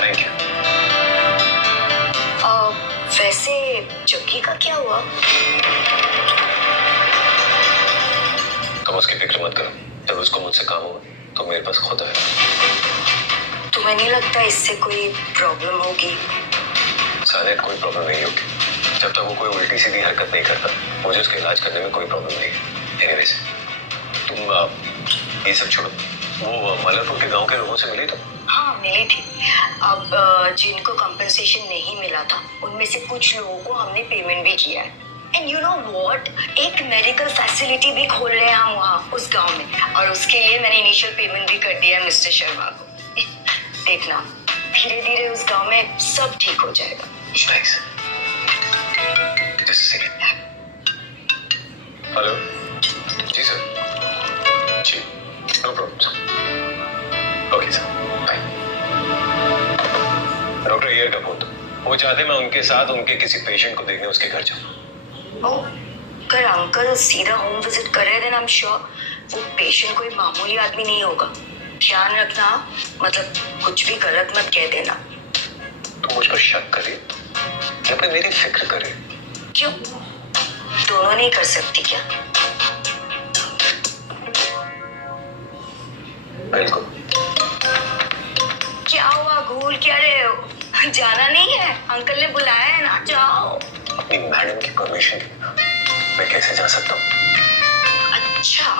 Thank you. वैसे जग्गी का क्या हुआ? तुम उसकी फिक्र मत करो, जब उसको मुझसे काम हुआ तो मेरे पास खुद है। तुम्हें नहीं लगता इससे कोई प्रॉब्लम होगी? शायद कोई प्रॉब्लम नहीं होगी, जब तक वो कोई उल्टी सीधी हरकत नहीं करता मुझे उसका इलाज करने में कोई प्रॉब्लम नहीं है। एनीवेज, तुम ये सब छोड़ो, वो मलरपुर के गांव के लोगों से मिली तो? हाँ मिली थी। अब जिनको कंपनसेशन नहीं मिला था उनमें से कुछ लोगों को हमने पेमेंट भी किया है। एंड यू नो व्हाट, एक मेडिकल फैसिलिटी भी खोल रहे हैं हम वहाँ उस गांव में, और उसके लिए मैंने इनिशियल पेमेंट भी कर दिया है मिस्टर शर्मा को। देखना धीरे धीरे उस गांव में सब ठीक हो जाएगा। नाइस। हेलो, जी सर। जी, no problem sir. Okay sir, bye. Doctor Iyer का फोन, वो चाहते मैं उनके साथ उनके किसी पेशेंट को देखने उसके घर जाऊँ। ओह, अगर अंकल सीधा होम विजिट कर रहे हैं देन आई एम श्योर वो पेशेंट कोई मामूली आदमी नहीं होगा। ध्यान रखना, मतलब कुछ भी गलत मत कह देना। तुम मुझ पर शक करे या फिर मेरी फिक्र करे? क्यों, दोनों नहीं कर सकती क्या? बिल्कुल। क्या हुआ, घूर क्या रहे हो? जाना नहीं है? अंकल ने बुलाया है ना, जाओ। अपनी मैडम की परमिशन मैं कैसे जा सकता हूँ? अच्छा,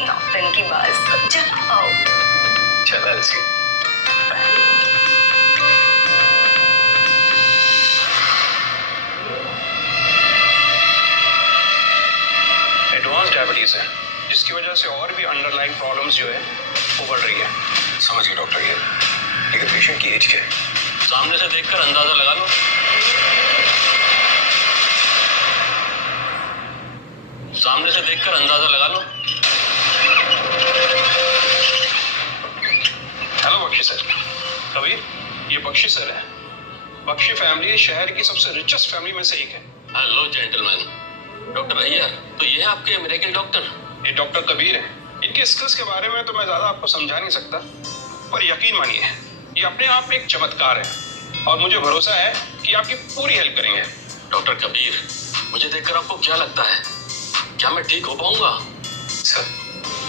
नौटन की बात, जाओ। चल अलसी। एडवांस डायबिटीज है, जिसकी वजह से और भी अंडरलाइन प्रॉब्लम्स जो है वो बढ़ रही है। समझ गए डॉक्टर ये, लेकिन पेशेंट की एज क्या है? सामने से देखकर अंदाजा लगा लो। सामने से देखकर अंदाजा लगा लो। Hello Bakshi sir. कबीर, ये बख्शी सर है। बख्शी फैमिली शहर की सबसे रिचेस्ट फैमिली में से एक है। Hello gentleman. डॉक्टर अय्यर, तो ये है आपके मिरेकल डॉक्टर? ये डॉक्टर कबीर है। इनके स्किल्स के बारे में तो मैं ज्यादा आपको समझा नहीं सकता, पर यकीन मानिए ये अपने आप में एक चमत्कार है, और मुझे भरोसा है कि आपकी पूरी हेल्प करेंगे। डॉक्टर कबीर, मुझे देखकर आपको क्या लगता है, क्या मैं ठीक हो पाऊंगा? सर,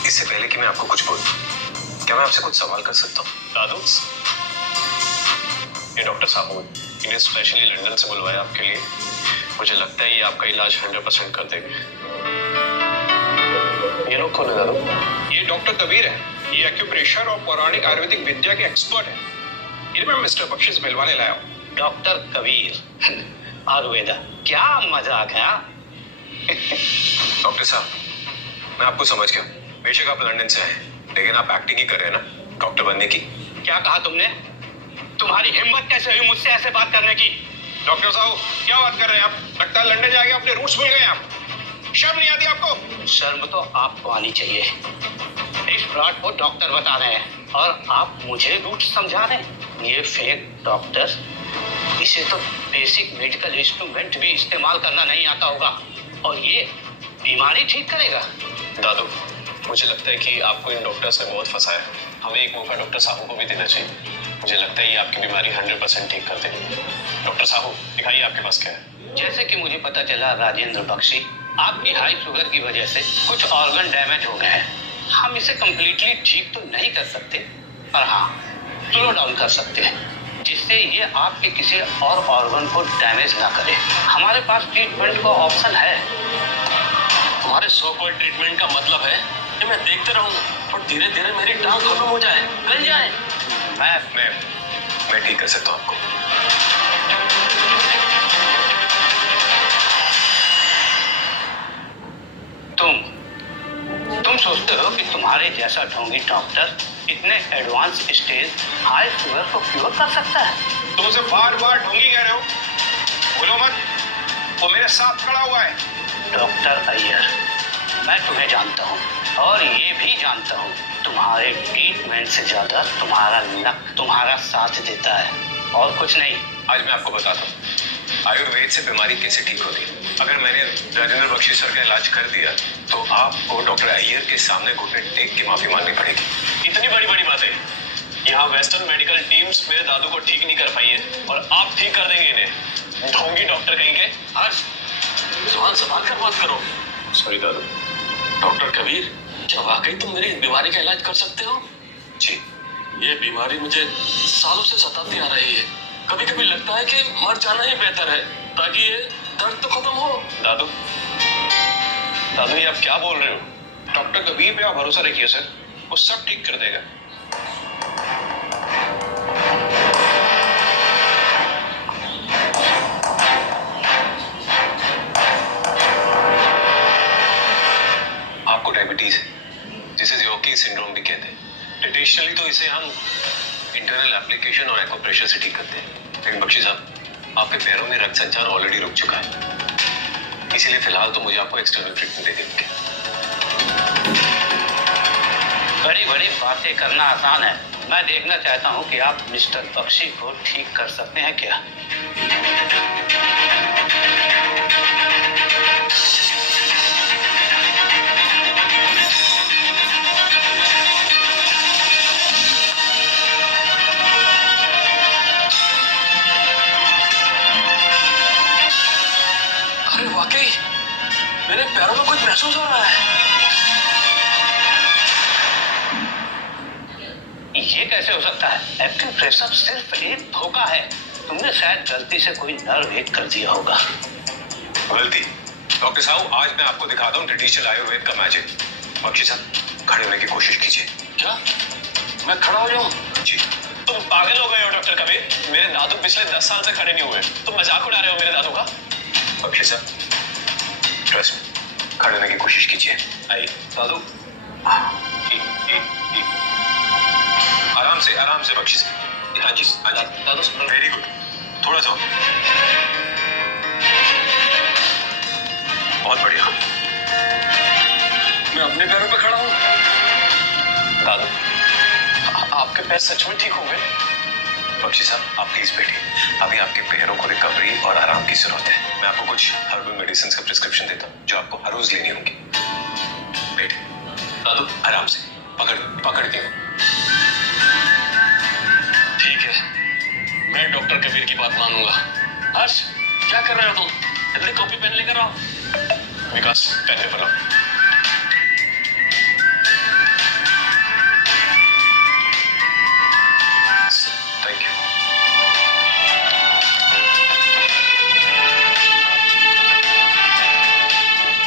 इससे पहले कि मैं आपको कुछ बोलूं, क्या मैं आपसे कुछ सवाल कर सकता हूँ? दादू, ये डॉक्टर साहब इन्हें स्पेशली लंदन से बुलवाया आपके लिए। मुझे लगता है ये आपका इलाज 100% कर देंगे। ये लोग कौन है दादू? ये डॉक्टर कबीर है। ये एक्यूप्रेशर और पौराणिक आयुर्वेदिक विद्या के एक्सपर्ट है। इन्हें मैं मिस्टर बख्शी मिलवाने लाया हूँ। डॉक्टर कबीर, आयुर्वेदा, क्या मजाक है? डॉक्टर साहब, मैं आपको समझ गया। बेशक आप लंदन से आए, लेकिन आप एक्टिंग ही कर रहे हैं ना डॉक्टर बनने की। क्या कहा तुमने? तुम्हारी हिम्मत कैसे हुई मुझसे ऐसे बात करने की? डॉक्टर साहब क्या बात कर रहे हैं आप? लगता है लंदन जाके अपने रूट्स भूल गए आप। शर्म नहीं आती आपको? शर्म तो आपको आनी चाहिए। इस फ्रॉड को डॉक्टर बता रहे हैं और आप मुझे रूट समझा रहे हैं। ये फेक डॉक्टर, इसे तो बेसिक मेडिकल इंस्ट्रूमेंट भी इस्तेमाल करना नहीं आता होगा, और ये बीमारी ठीक करेगा। दादू, मुझे लगता है कि आपको इन डॉक्टर्स ने बहुत फंसाया है। हमें एक मौका डॉक्टर साहू को भी देना चाहिए। मुझे लगता है ये आपकी बीमारी 100% ठीक कर देंगे। डॉक्टर साहू, दिखाइए आपके पास क्या है। जैसे कि मुझे पता चला राजेंद्र बख्शी, आपकी हाई शुगर की वजह से कुछ ऑर्गन डैमेज हो गए हैं। हम इसे कम्प्लीटली ठीक तो नहीं कर सकते, पर हाँ स्लो डाउन कर सकते हैं, जिससे ये आपके किसी और ऑर्गन को डैमेज ना करे। हमारे पास ट्रीटमेंट का ऑप्शन है। तुम्हारे सो कॉल्ड ट्रीटमेंट का मतलब है कि मैं देखते रहूं और धीरे धीरे मेरी टांग खत्म हो जाए, गल जाए। मैं ठीक कर सकता हूँ आपको। तुम सोचते हो कि तुम्हारे जैसा ढोंगी डॉक्टर इतने एडवांस स्टेज हाई शुगर को क्योर कर सकता है? तुम उसे बार बार ढोंगी कह रहे हो, बोलो मत, वो मेरे साथ खड़ा हुआ है। डॉक्टर अय्यर, मैं तुम्हें जानता हूँ और ये भी जानता हूँ तुम्हारे ट्रीटमेंट से ज्यादा तुम्हारा लक तुम्हारा साथ देता है और कुछ नहीं। आज मैं आपको बताता हूँ आयुर्वेद से बीमारी कैसे ठीक होती है। अगर मैंने राजेंद्र बख्शी सर का इलाज कर दिया तो आपको डॉक्टर अय्यर के सामने घुटने टेक के माफी मांगनी पड़ेगी। इतनी बड़ी बड़ी बातें यहाँ वेस्टर्न मेडिकल टीम्स मेरे दादू को ठीक नहीं कर पाई है और आप ठीक कर देंगे इन्हें। ढोंगी डॉक्टर कहेंगे। हर्ष, जुबान संभाल कर बात करो। सॉरी दादू। डॉक्टर कबीर, क्या वाकई तुम मेरी बीमारी का इलाज कर सकते हो? जी। ये बीमारी मुझे सालों से सताती आ रही है। कभी कभी लगता है कि मर जाना ही बेहतर है ताकि ये दर्द तो खत्म हो। दादू, ये आप क्या बोल रहे हो? डॉक्टर कबीर पे आप भरोसा रखिए सर, वो सब ठीक कर देगा। आपको डायबिटीज है जिसे ज़ियोकी सिंड्रोम भी कहते हैं। ट्रेडिशनली तो इसे हम इंटरनल एप्लीकेशन और एक्यूप्रेशर से ठीक करते हैं, लेकिन बख्शी साहब आपके पैरों में रक्त संचार ऑलरेडी रुक चुका है, इसीलिए फिलहाल तो मुझे आपको एक्सटर्नल ट्रीटमेंट देनी होगी। बड़ी बड़ी बातें करना आसान है। मैं देखना चाहता हूँ कि आप मिस्टर बख्शी को ठीक कर सकते हैं क्या? अरे वाकई मेरे पैरों में कुछ महसूस हो रहा है। ये कैसे हो सकता है? एक्यूप्रेशर सिर्फ एक धोखा है। तुमने शायद गलती से कोई नर्व हिट कर दिया होगा। गलती? डॉक्टर साहब आज मैं आपको दिखाता हूँ ट्रेडिशनल आयुर्वेद का मैजिक। बख्शी साहब खड़े होने की कोशिश कीजिए। क्या मैं खड़ा हो जाऊं? जी। तुम पागल हो गए हो डॉक्टर कबीर। मेरे दादू पिछले 10 साल से खड़े नहीं हुए। तुम मजाक उड़ा रहे हो मेरे दादू का। बख्शी साहब ट्रस्ट में खड़े होने की कोशिश कीजिए। आइए दादू, आराम से बख्शी साहब। हाँ जी दादू वेरी गुड। थोड़ा सा बहुत बढ़िया। मैं अपने पैरों पे खड़ा हूँ। दादू, आपके पैर सच में ठीक हो गए? बख्शी साहब आप प्लीज बैठिए। अभी आपके पैरों को रिकवरी और आराम की जरूरत है। मैं आपको कुछ हर्बल मेडिसिन का प्रिस्क्रिप्शन देता हूँ जो आपको हर रोज लेनी होंगी। बैठिए। दादू आराम से पकड़ के। ठीक है, मैं डॉक्टर कबीर की बात मानूंगा। हर्ष, क्या कर रहे हो तुम? जल्दी कॉपी पेन लेकर आओ। विकास, पेन पेपर लाओ। Thank you.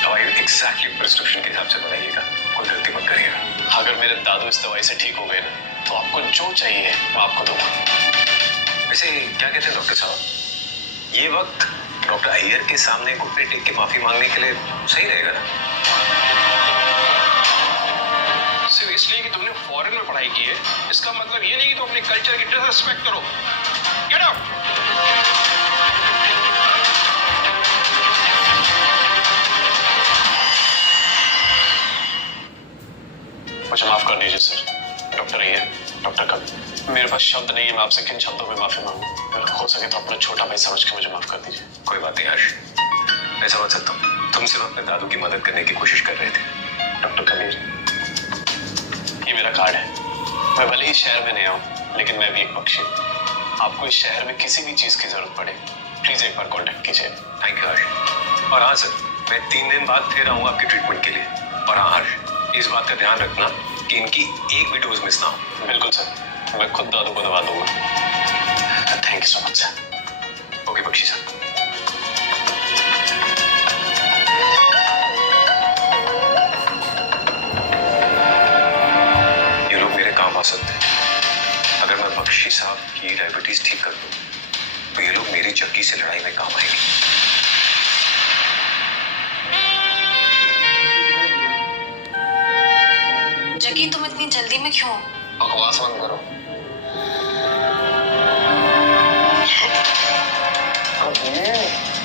दवाई एग्जैक्टली प्रिस्क्रिप्शन के हिसाब से बनाइएगा, कोई गलती मत करिएगा। अगर मेरे दादू इस दवाई से ठीक हो गए ना तो आपको जो चाहिए मैं आपको दूंगा। वैसे क्या कहते हैं डॉक्टर साहब, ये वक्त डॉक्टर अय्यर के सामने घुटने टेक के माफी मांगने के लिए सही रहेगा ना? सिर्फ इसलिए कि तुमने फॉरेन में पढ़ाई की है इसका मतलब ये नहीं कि तुम अपने कल्चर की डिसरिस्पेक्ट करो। Get out. मुझे माफ कर दीजिए sir. Doctor Iyer, doctor Kabir, मेरे पास शब्द नहीं है मैं आपसे किन शब्दों में माफी मांगूं। अगर हो सके तो अपना छोटा भाई समझ के मुझे माफ कर दीजिए। कोई बात नहीं हर्ष, मैं समझ सकता हूँ। तुम सिर्फ अपने दादू की मदद करने की कोशिश कर रहे थे। डॉक्टर कबीर, ये मेरा कार्ड है। मैं भले ही शहर में नया हूँ लेकिन मैं भी एक बख्शी। आपको इस शहर में किसी भी चीज की जरूरत पड़े प्लीज एक बार कांटेक्ट कीजिए। थैंक यू हर्ष। और हाँ सर, मैं 3 दिन बाद फिर आऊंगा आपके ट्रीटमेंट के लिए। और हाँ हर्ष, इस बात का ध्यान रखना कि इनकी एक भी डोज मिस ना हो। बिल्कुल सर, मैं खुद दादू को दवा दूंगा। Thank you so much sir. Okay Bakshi sir. ये लोग मेरे काम आ सकते हैं। अगर मैं बख्शी साहब की डायबिटीज ठीक कर दूं तो ये लोग मेरी चक्की से लड़ाई में काम आएंगे। जगी, तुम इतनी जल्दी में क्यों? बकवास बंद करो।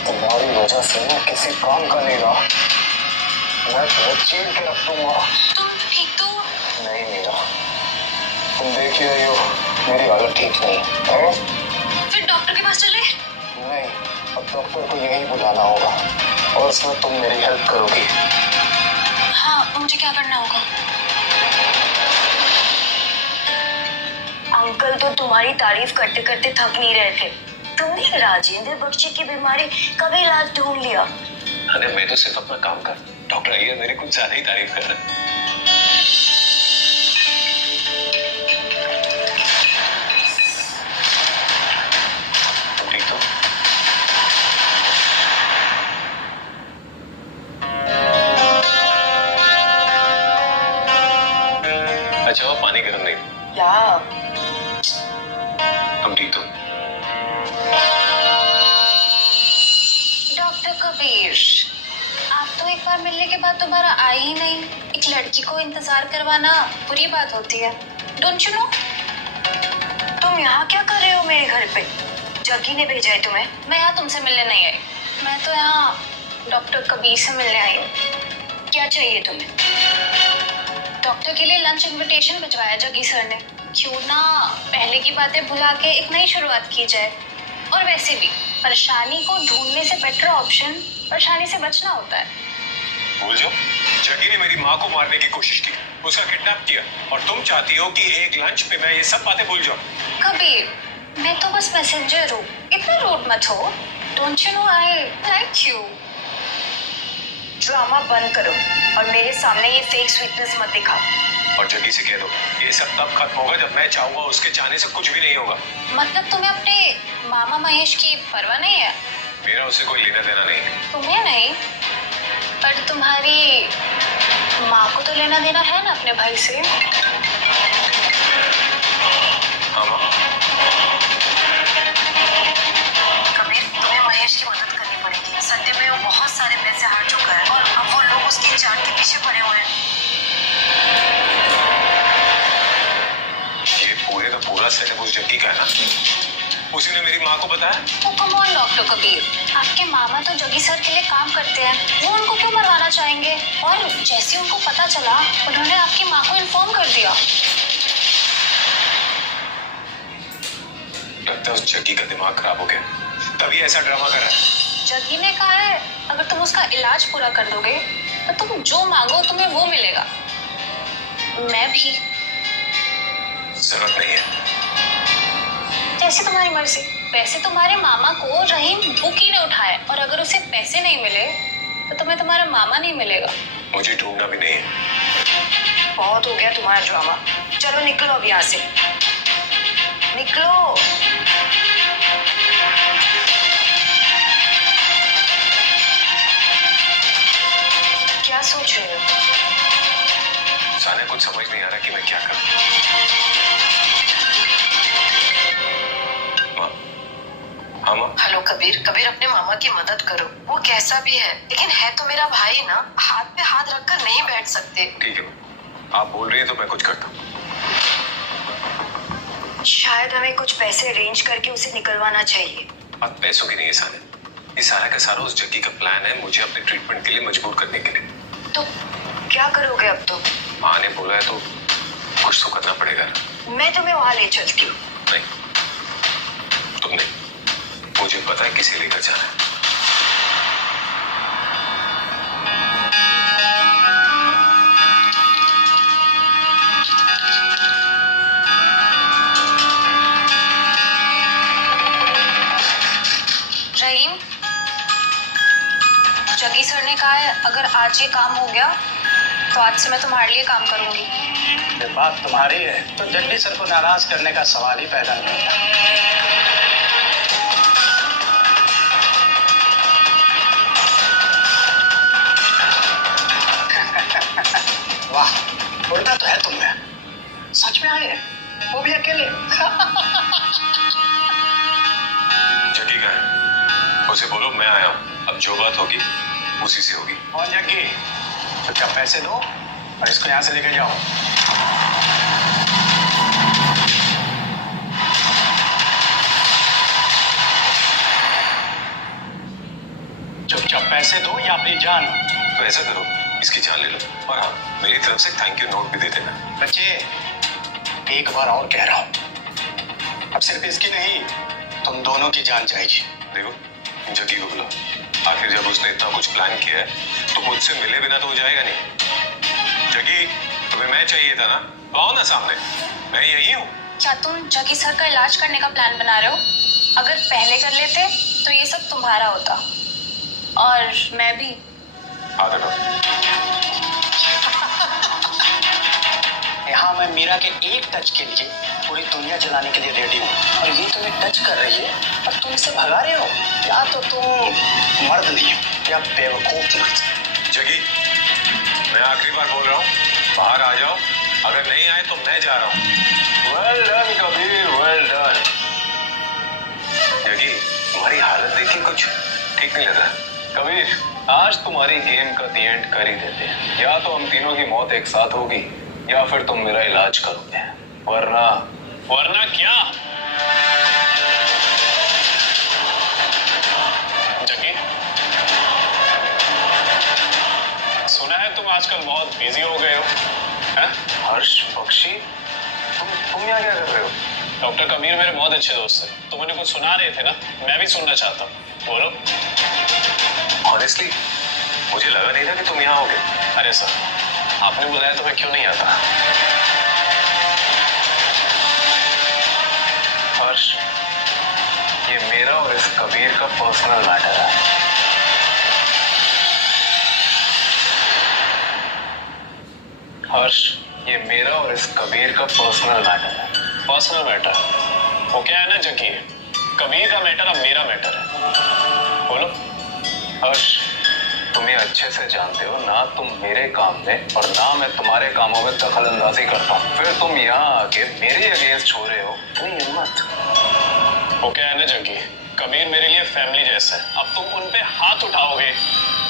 तुम्हारी वजह से ना किसी काम का नहीं रहा। मैं तुम्हें चीर के रख दूंगा। तुम ठीक तो? नहीं मीरा, तुम देख ही रही हो मेरी हालत ठीक नहीं है। फिर डॉक्टर के पास चले? नहीं, अब डॉक्टर को यही बुलाना होगा और इसमें तुम मेरी हेल्प करोगी। हाँ, मुझे क्या करना होगा? अंकल तो तुम्हारी तारीफ करते करते थक नहीं रहे थे। तुमने राजेंद्र बख्शी की बीमारी का भी इलाज ढूंढ लिया। अरे मैं तो सिर्फ अपना काम कर, डॉक्टर अय्यर मेरी कुछ ज्यादा ही तारीफ कर रहे हैं। तुम ठीक हो? अच्छा वो पानी गर्म नहीं। या तुम ठीक हो? डॉक्टर कबीर, आप तो एक बार मिलने के बाद दोबारा आए ही नहीं। एक लड़की को इंतजार करवाना बुरी बात होती है, डोंट यू नो? तुम यहाँ क्या कर रहे हो मेरे घर पे? जग्गी ने भेजा है तुम्हें? मैं यहाँ तुमसे मिलने नहीं आई, मैं तो यहाँ डॉक्टर कबीर से मिलने आई हूँ। क्या चाहिए तुम्हें? डॉक्टर के लिए लंच इनविटेशन भिजवाया जग्गी सर ने। क्यों ना पहले की बातें भुला के एक नई शुरुआत की जाए। और वैसे भी परेशानी को ढूंढने से बेटर ऑप्शन परेशानी से बचना होता है। भूल जाओ, जग्गी ने मेरी माँ को मारने की कोशिश की, उसका किडनैप किया, और तुम चाहती हो कि एक लंच पे मैं ये सब बातें भूल जाऊं। कबीर, मैं तो बस मैसेंजर हूँ, इतना रूड मत हो। Don't you know I like you. Drama बंद करो और मेरे सामने ये फेक स्वीटनेस मत दिखाओ। और जग्गी से कह दो ये सब तब खत्म होगा जब मैं चाहूंगा, उसके चाहने से कुछ भी नहीं होगा। मतलब तुम्हें अपने मामा महेश की परवाह नहीं है? मेरा उससे कोई लेना देना नहीं है। तुम्हें नहीं, पर तुम्हारी माँ को तो लेना देना है ना अपने भाई से। हाँ माँ। कबीर, तुम्हें महेश की मदद करनी पड़ेगी। सत्य में वो बहुत सारे पैसे हार चुका है और अब वो लोग उसकी चाट के पीछे पड़े हुए हैं। ये पूरे का पूरा सेटअप उस जग्गी का है ना? उसी ने मेरी माँ को बताया। ओ कम ऑन डॉक्टर कबीर, आपके मामा तो जग्गी सर के लिए काम करते हैं, वो उनको क्यों मरवाना चाहेंगे? और जैसे उनको पता चला उन्होंने आपकी माँ को इन्फॉर्म कर दिया। लगता है उस जग्गी का दिमाग खराब हो गया, तभी ऐसा ड्रामा कर रहा है। जग्गी ने कहा है अगर तुम उसका इलाज पूरा कर दोगे तो तुम जो मांगो तुम्हें वो मिलेगा। मैं भी। जरूरत नहीं है। जैसे तुम्हारी मर्जी। पैसे तुम्हारे मामा को रहीम बुकी ने उठाए, और अगर उसे पैसे नहीं मिले तो तुम्हें तुम्हारा मामा नहीं मिलेगा। मुझे ढूंढना भी नहीं है। बहुत हो गया तुम्हारा ड्रामा। चलो निकलो अब यहाँ से, निकलो। क्या सोच रहे हो? साने कुछ समझ नहीं आ रहा कि मैं क्या करूं। माँ। हाँ माँ। हेलो कबीर, कबीर अपने मामा की मदद करो। वो कैसा भी है लेकिन है तो मेरा भाई ना, हाथ पे हाथ रखकर नहीं बैठ सकते। ठीक है, आप बोल रही हैं तो मैं कुछ करता हूँ। शायद हमें कुछ पैसे अरेंज करके उसे निकलवाना चाहिए। बात पैसों की नहीं है साने, ये सारा का सारा उस जग्गी का प्लान है मुझे अपने ट्रीटमेंट के लिए मजबूर करने के लिए। तो क्या करोगे अब? तो माँ ने बोला है तो कुछ तो करना पड़ेगा। मैं तुम्हें वहां ले चलती हूँ। नहीं, तुम नहीं, मुझे पता है किसे लेकर जाना है। कहा है अगर आज ये काम हो गया तो आज से मैं तुम्हारे लिए काम करूंगी। जब बात तुम्हारी है तो जग्गी सर को नाराज करने का सवाल ही पैदा नहीं होता। वाह, उड़ना तो है तुम्हें, सच में आए, वो भी अकेले। जग्गी का है, उसे बोलो मैं आया हूँ। अब जो बात होगी उसी से होगी। और जग्गी, तो क्या पैसे दो और इसको यहाँ से लेके जाओ। चुपचाप पैसे दो या अपनी जान। तो ऐसा करो, इसकी जान ले लो, और हाँ, मेरी तरफ से थैंक यू नोट भी दे देना। बच्चे, एक बार और कह रहा हूँ, अब सिर्फ इसकी नहीं, तुम दोनों की जान जाएगी। देखो, जग्गी को बुलाओ। आखिर जब उसने इतना कुछ प्लान किया है तो मुझसे मिले बिना तो हो जाएगा नहीं। जग्गी, तुम्हें मैं चाहिए था ना, तो आओ ना सामने, मैं यही हूँ। क्या तुम जग्गी सर का इलाज करने का प्लान बना रहे हो? अगर पहले कर लेते तो ये सब तुम्हारा होता, और मैं भी। यहाँ मैं मीरा के एक टच के लिए पूरी दुनिया जलाने के लिए रेडी हूँ, और ये तुम्हें टच कर रही है और तुम इसे भगा रहे हो। या तो तुम मर्द नहीं हो या बेवकूफ मर्द। जग्गी, मैं आखिरी बार बोल रहा हूँ, बाहर आ जाओ। अगर नहीं आए तो मैं जा रहा हूँ। Well done Kabir, well done. Jaggi, तुम्हारी हालत देखी कुछ ठीक नहीं लग रहा। कबीर, आज तुम्हारी गेम का दी एंड कर ही देते हैं। या तो हम तीनों की मौत एक साथ होगी या फिर तुम मेरा इलाज करोगे, वरना क्या? जग्गी, सुना है तुम आजकल बहुत बिजी हो गए हो, हैं? हर्ष बख्शी, तुम यहाँ क्या कर रहे हो? डॉक्टर कबीर मेरे बहुत अच्छे दोस्त हैं, तुम उन्हें कुछ सुना रहे थे ना, मैं भी सुनना चाहता हूँ, बोलो। ऑनेस्टली मुझे लगा नहीं था कि तुम यहाँ होगे। अरे सर, आपने बुलाया तो मैं क्यों नहीं आता। हर्ष, ये मेरा और इस कबीर का पर्सनल मैटर है। हर्ष, ये मेरा और इस कबीर का पर्सनल मैटर है। पर्सनल मैटर, वो क्या है ना जग्गी, कबीर का मैटर अब मेरा मैटर है, बोलो। हर्ष, तुम ये अच्छे से जानते हो ना, तुम मेरे काम में और ना मैं तुम्हारे कामों में दखल अंदाजी करता हूँ, फिर तुम यहाँ आके मेरे अगेंस्ट हो रहे हो। इतनी हिम्मत। वो क्या है ना जग्गी, कबीर मेरे लिए फैमिली जैसा है, अब तुम उन पे हाथ उठाओगे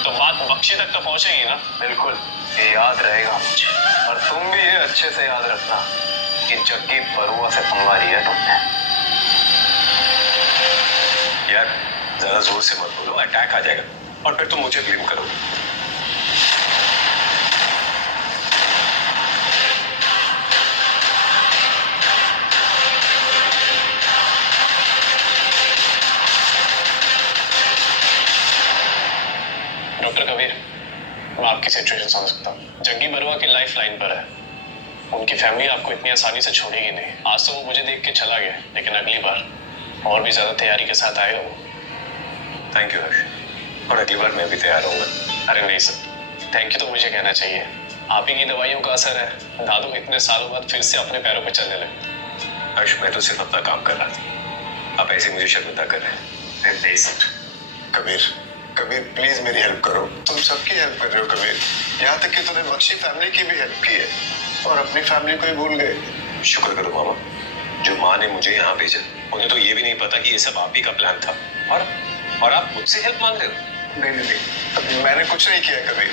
तो बात बख्शी तक तो पहुंचेगी ना। बिल्कुल, ये याद रहेगा मुझे, और तुम भी ये अच्छे से याद रखना कि जग्गी बरुआ से पंगा लिया तुमने। यार, ज्यादा जोर से मत बोलो, अटैक आ जाएगा और फिर तुम मुझे ब्लेम करोगे। डॉक्टर कबीर, मैं आपकी सिचुएशन समझ सकता हूँ। जग्गी बरुआ की लाइफ लाइन पर है, उनकी फैमिली आपको इतनी आसानी से छोड़ेगी नहीं। आज तो वो मुझे देख के चला गया, लेकिन अगली बार और भी ज्यादा तैयारी के साथ आएगा वो। थैंक यू हर्ष, और अगली बार मैं भी तैयार होऊंगा। अरे नहीं सर, थैंक यू तो मुझे कहना चाहिए, आप ही की दवाइयों का असर है, दादू इतने सालों बाद फिर से अपने पैरों पे चलने लगे। हर्ष, मैं तो सिर्फ अपना काम कर रहा था, आप ऐसे मुझे शर्मिंदा कर रहे हैं। नहीं सर। कबीर, कबीर प्लीज मेरी हेल्प करो। तुम सबकी हेल्प कर रहे हो कबीर, यहाँ तक कि तुमने बख्शी फैमिली की भी हेल्प की है और अपनी फैमिली को ही भूल गए। शुक्र करो मामा, जो माँ ने मुझे यहाँ भेजा, उन्हें तो ये भी नहीं पता कि ये सब आप ही का प्लान था, और आप मुझसे हेल्प मांग रहे हो। नहीं, मैंने कुछ नहीं किया कबीर,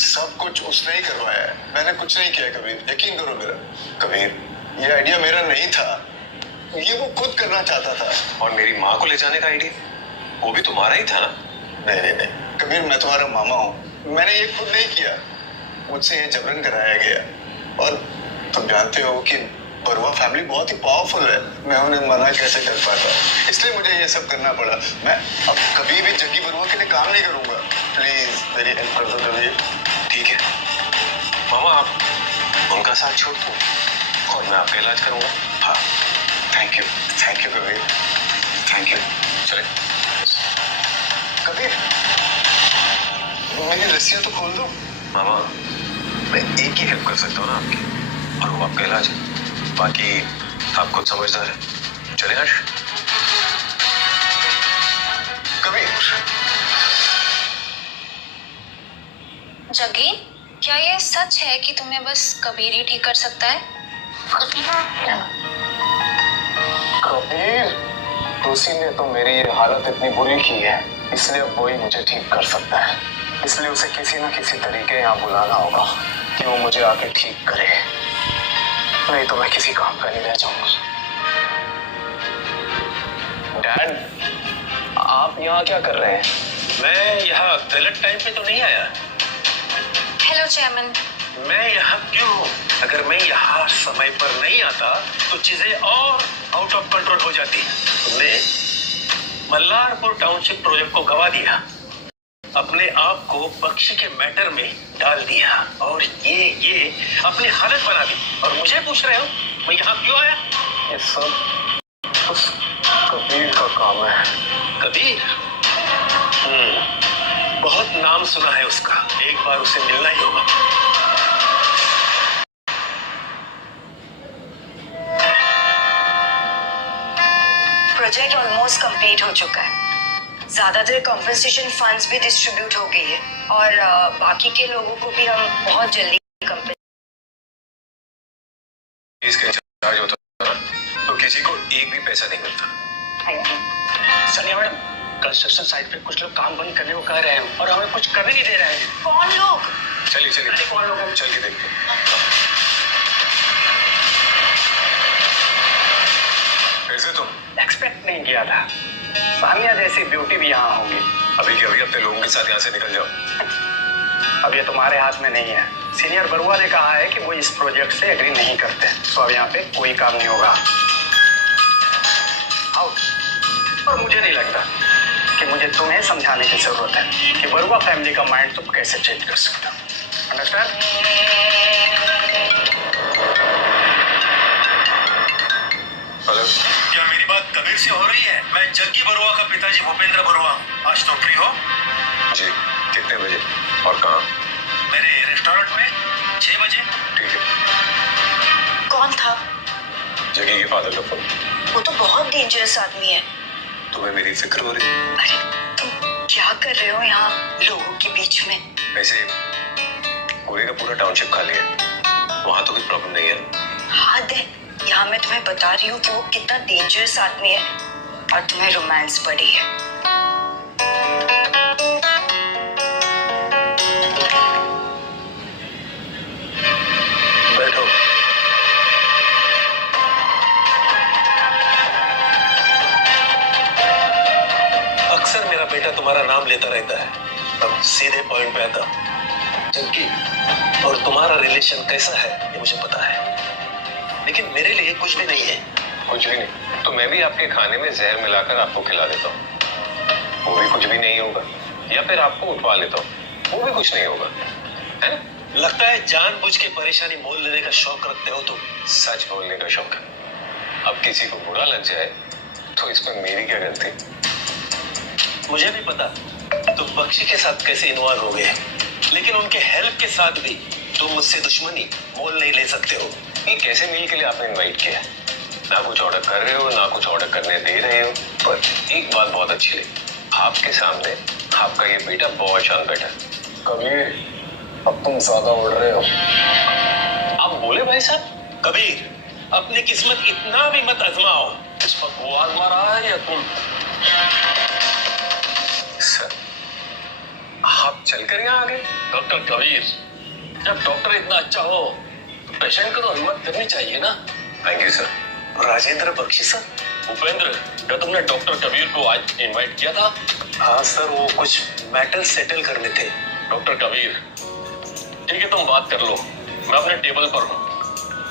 सब कुछ उसने ही करवाया है, मैंने कुछ नहीं किया कबीर, यकीन करो मेरा। कबीर, ये आइडिया मेरा नहीं था, ये वो खुद करना चाहता था। और मेरी माँ को ले जाने का आइडिया, वो भी तुम्हारा ही था ना? नहीं कबीर, मैं तुम्हारा मामा हूँ, मैंने ये खुद नहीं किया, मुझसे ये जबरन कराया गया। और तुम जानते हो कि बरुआ फैमिली बहुत ही पावरफुल है, मैं उन्हें मना कैसे कर पाता, इसलिए मुझे ये सब करना पड़ा। मैं अब कभी भी जग्गी बरुआ के लिए काम नहीं करूंगा, प्लीज मेरी हेल्प कर दो कबीर। ठीक है मामा, आप उनका साथ छोड़ दो और मैं आपका इलाज करूंगा। हाँ, thank you Kabir. Thank you. चले। कबीर, मेरी रस्सियां तो खोल दो। मामा, मैं एक ही हेल्प कर सकता हूँ ना आपकी, और वो आपका इलाज है। बाकी आप खुद समझदार है। चले हर्ष। कबीर, जगी, क्या ये सच है कि तुम्हें बस कबीर ही ठीक कर सकता है? कबीर, उसी ने तो मेरी ये हालत इतनी बुरी की है, इसलिए अब वही मुझे ठीक कर सकता है। इसलिए उसे किसी न किसी तरीके यहाँ बुलाना होगा कि वो मुझे आके ठीक करे, नहीं तो मैं किसी काम का नहीं रह जाऊंगा। डैड, आप यहाँ क्या कर रहे हैं? मैं यहाँ गलत टाइम पे तो नहीं आया। Hello chairman. मैं यहाँ क्यों हूँ? अगर मैं यहाँ समय पर नहीं आता तो चीजें और आउट ऑफ कंट्रोल हो जाती। तुमने मल्लारपुर टाउनशिप प्रोजेक्ट को गवा दिया, अपने आप को पक्षी के मैटर में डाल दिया, और ये अपनी हालत बना दी, और मुझे पूछ रहे हो मैं यहाँ क्यों आया? ये सब उस कबीर का काम है। कबीर? बहुत नाम सुना है उसका, एक बार उसे मिलना ही होगा। प्रोजेक्ट ऑलमोस्ट कंप्लीट हो चुका है। ज्यादातर कॉम्पेंसेशन फंड्स भी डिस्ट्रीब्यूट हो गई है, और बाकी के लोगों को भी हम बहुत जल्दी इसके चार्ज होता है तो किसी को एक भी पैसा नहीं मिलता। सनिया मैडम, कंस्ट्रक्शन साइट पे कुछ लोग काम बंद करने को कह रहे हैं और हमें कुछ करने नहीं दे रहे हैं। कौन लोग? चलिए चलिए, कौन लोग हैं? चल के देखते हैं। फिर से तुम? एक्सपेक्ट नहीं किया था, सानिया जैसी ब्यूटी भी यहाँ होंगी। अभी के अभी अपने लोगों के साथ यहाँ से निकल जाओ। अब ये तुम्हारे हाथ में नहीं है। सीनियर बरुआ ने कहा है कि वो इस प्रोजेक्ट से एग्री नहीं करते, तो अब यहाँ पे कोई काम नहीं होगा। आउट। और मुझे नहीं लगता कि मुझे तुम्हें समझाने की जरूरत है कि बरुआ फैमिली का माइंड तुम कैसे चेंज कर सकते हो। अंडरस्टैंड? हेलो, क्या मेरी बात कबीर से हो रही है? मैं जग्गी बरुआ का पिताजी भूपेंद्र बरुआ। आज तो फ्री हो? जी, कितने बजे और कहाँ? मेरे रेस्टोरेंट में 6 बजे। ठीक है। कौन था? जगी के फादर का फोन। वो तो बहुत डेंजरस आदमी है। तुम्हें मेरी फिक्र हो रही है? अरे तुम क्या कर रहे हो यहाँ लोगों के बीच में? वैसे पूरे का पूरा टाउनशिप खाली है, वहां तो कोई प्रॉब्लम नहीं है। हद है, यहाँ मैं तुम्हें बता रही हूँ कि वो कितना डेंजरस आदमी है, और तुम्हें रोमांस पड़ी है। बैठो। अक्सर मेरा बेटा तुम्हारा नाम लेता रहता है, अब सीधे पॉइंट पे आता। जबकि और तुम्हारा रिलेशन कैसा है ये मुझे पता है, लेकिन मेरे लिए कुछ भी नहीं है। कुछ भी नहीं तो मैं भी आपके खाने में जहर मिलाकर आपको खिला देता हूँ, वो भी कुछ भी नहीं होगा। या फिर आपको उठवा लेता हूँ, वो भी कुछ नहीं होगा, है ना? लगता है जानबूझ के परेशानी मोल लेने का शौक रखते हो तुम। सच बोलने का शौक है। अब किसी को बुरा लग जाए तो इसमें मेरी क्या गलती? मुझे भी पता तुम बख्शी के साथ कैसे इन्वॉल्व हो गए, लेकिन उनके हेल्प के साथ भी तुम मुझसे दुश्मनी मोल नहीं ले सकते हो। ये कैसे मील के लिए आपने इनवाइट किया? ना कुछ ऑर्डर कर रहे हो, ना कुछ ऑर्डर करने दे रहे हो। पर एक बात बहुत अच्छी लगी, आपके सामने आपका ये बेटा बहुत शान बैठा है। कबीर, अब तुम ज्यादा उड़ रहे हो। आप बोले भाई साहब? कबीर, अपनी किस्मत इतना भी मत आजमाओ। इस वक्त वो आजमा रहा है या तुम? सर, आप चलकर यहाँ आ गए? डॉक्टर कबीर, जब डॉक्टर इतना अच्छा हो तो पेशेंट को तो हिम्मत करनी चाहिए ना। Thank you sir. Rajendra Bakshi sir? Bhupendra, क्या तुमने डॉक्टर कबीर को आज इनवाइट किया था? हाँ सर, वो कुछ मैटर सेटल करने थे। डॉक्टर कबीर, ठीक है, तुम बात कर लो, मैं अपने टेबल पर हूँ।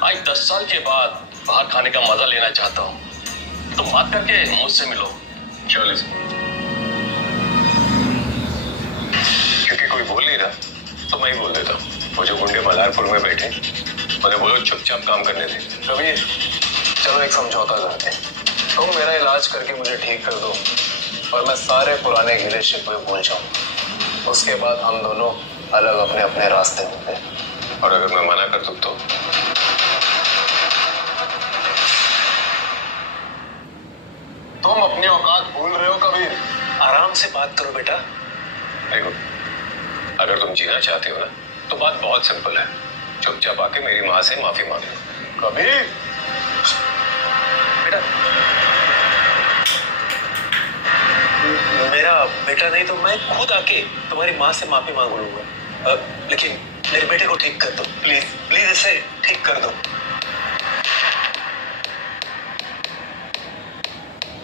आज 10 साल के बाद बाहर खाने का मजा लेना चाहता हूँ, तुम बात करके मुझसे मिलो। चलो सर। क्योंकि कोई बोल नहीं रहा तो मैं ही बोल देता हूँ। वो जो गुंडे मल्हारपुर में बैठे, उन्हें बोलो चुपचाप काम करने थे। कबीर, चलो एक समझौता करते हैं। तुम मेरा इलाज करके मुझे ठीक कर दो और मैं सारे पुराने गिले शिकवे भूल जाऊं। उसके बाद हम दोनों अलग अपने अपने रास्ते होंगे। और अगर मैं मना कर दूं तो? तुम अपनी औकात भूल रहे हो कबीर। आराम से बात करो बेटा। देखो, अगर तुम जीना चाहते हो ना तो बात बहुत सिंपल है। चुपचाप आके मेरी माँ से माफी मांग लो। कबीर बेटा, मेरा बेटा नहीं तो मैं खुद आके तुम्हारी माँ से माफी मांग लूंगा। लेकिन मेरे बेटे को ठीक कर दो प्लीज, प्लीज इसे ठीक कर दो।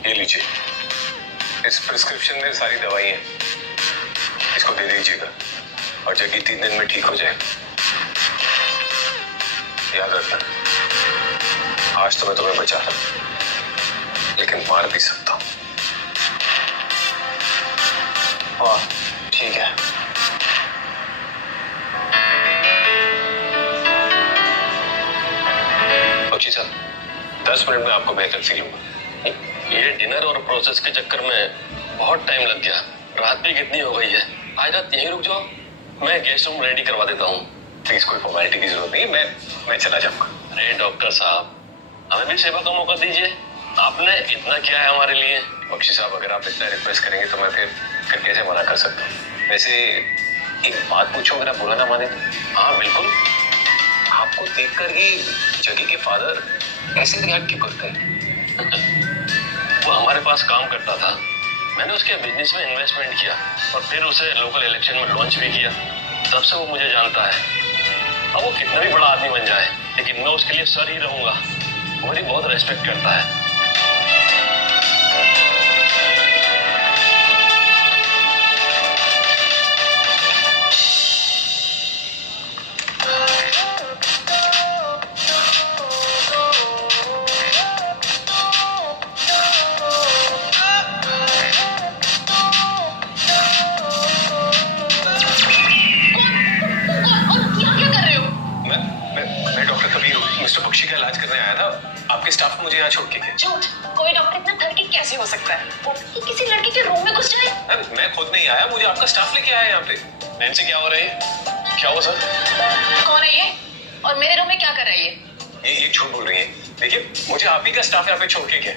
ये लीजिए, इस प्रिस्क्रिप्शन में सारी दवाई हैं, इसको दे दीजिएगा और जगह 3 दिन में ठीक हो जाए। याद रखना, आज तो मैं तुम्हें बचा रहा हूं, लेकिन मार भी सकता हूं। वाह, ठीक है। बख्शी साहब, 10 मिनट में आपको बेहतर फील होगा। ये डिनर और प्रोसेस के चक्कर में बहुत टाइम लग गया। रात भी कितनी हो गई है। आज रात यहीं रुक जाओ, मैं गेस्ट रूम रेडी करवा देता हूँ। प्लीज, कोई फॉर्मेलिटी की जरूरत नहीं, मैं चला जाऊंगा। अरे डॉक्टर साहब, हमें भी सेवा का मौका दीजिए। आपने इतना किया है हमारे लिए। बख्शी साहब, अगर आप इतना रिक्वेस्ट करेंगे तो मैं फिर कैसे मना कर सकता हूँ। वैसे एक बात पूछो, अगर आप बुरा ना माने तो। हाँ बिल्कुल। आपको देखकर ही जगी के फादर ऐसे रिएक्ट क्यों करते हैं? वो हमारे पास काम करता था, मैंने उसके बिजनेस में इन्वेस्टमेंट किया और फिर उसे लोकल इलेक्शन में लॉन्च भी किया। तब से वो मुझे जानता है। अब वो कितना भी बड़ा आदमी बन जाए, लेकिन मैं उसके लिए सर ही रहूंगा। वो मेरी बहुत रेस्पेक्ट करता है। मैं डॉक्टर कबीर मिस्टर बख्शी का इलाज करने आया था। आपके स्टाफ मुझे यहाँ छोड़ के गए। झूठ, कोई डॉक्टर इतना थर्टी कैसे हो सकता है? वो किसी लड़की के रूम में घुस जाए। मैं खुद नहीं आया, मुझे आपका स्टाफ लेके आया यहाँ पे। नैन्सी, क्या हो रही है? क्या हुआ सर? कौन है ये और मेरे रूम में क्या कर रही है? ये झूठ बोल रही है। देखिए, मुझे आप ही का स्टाफ यहाँ पे छोड़ के गया।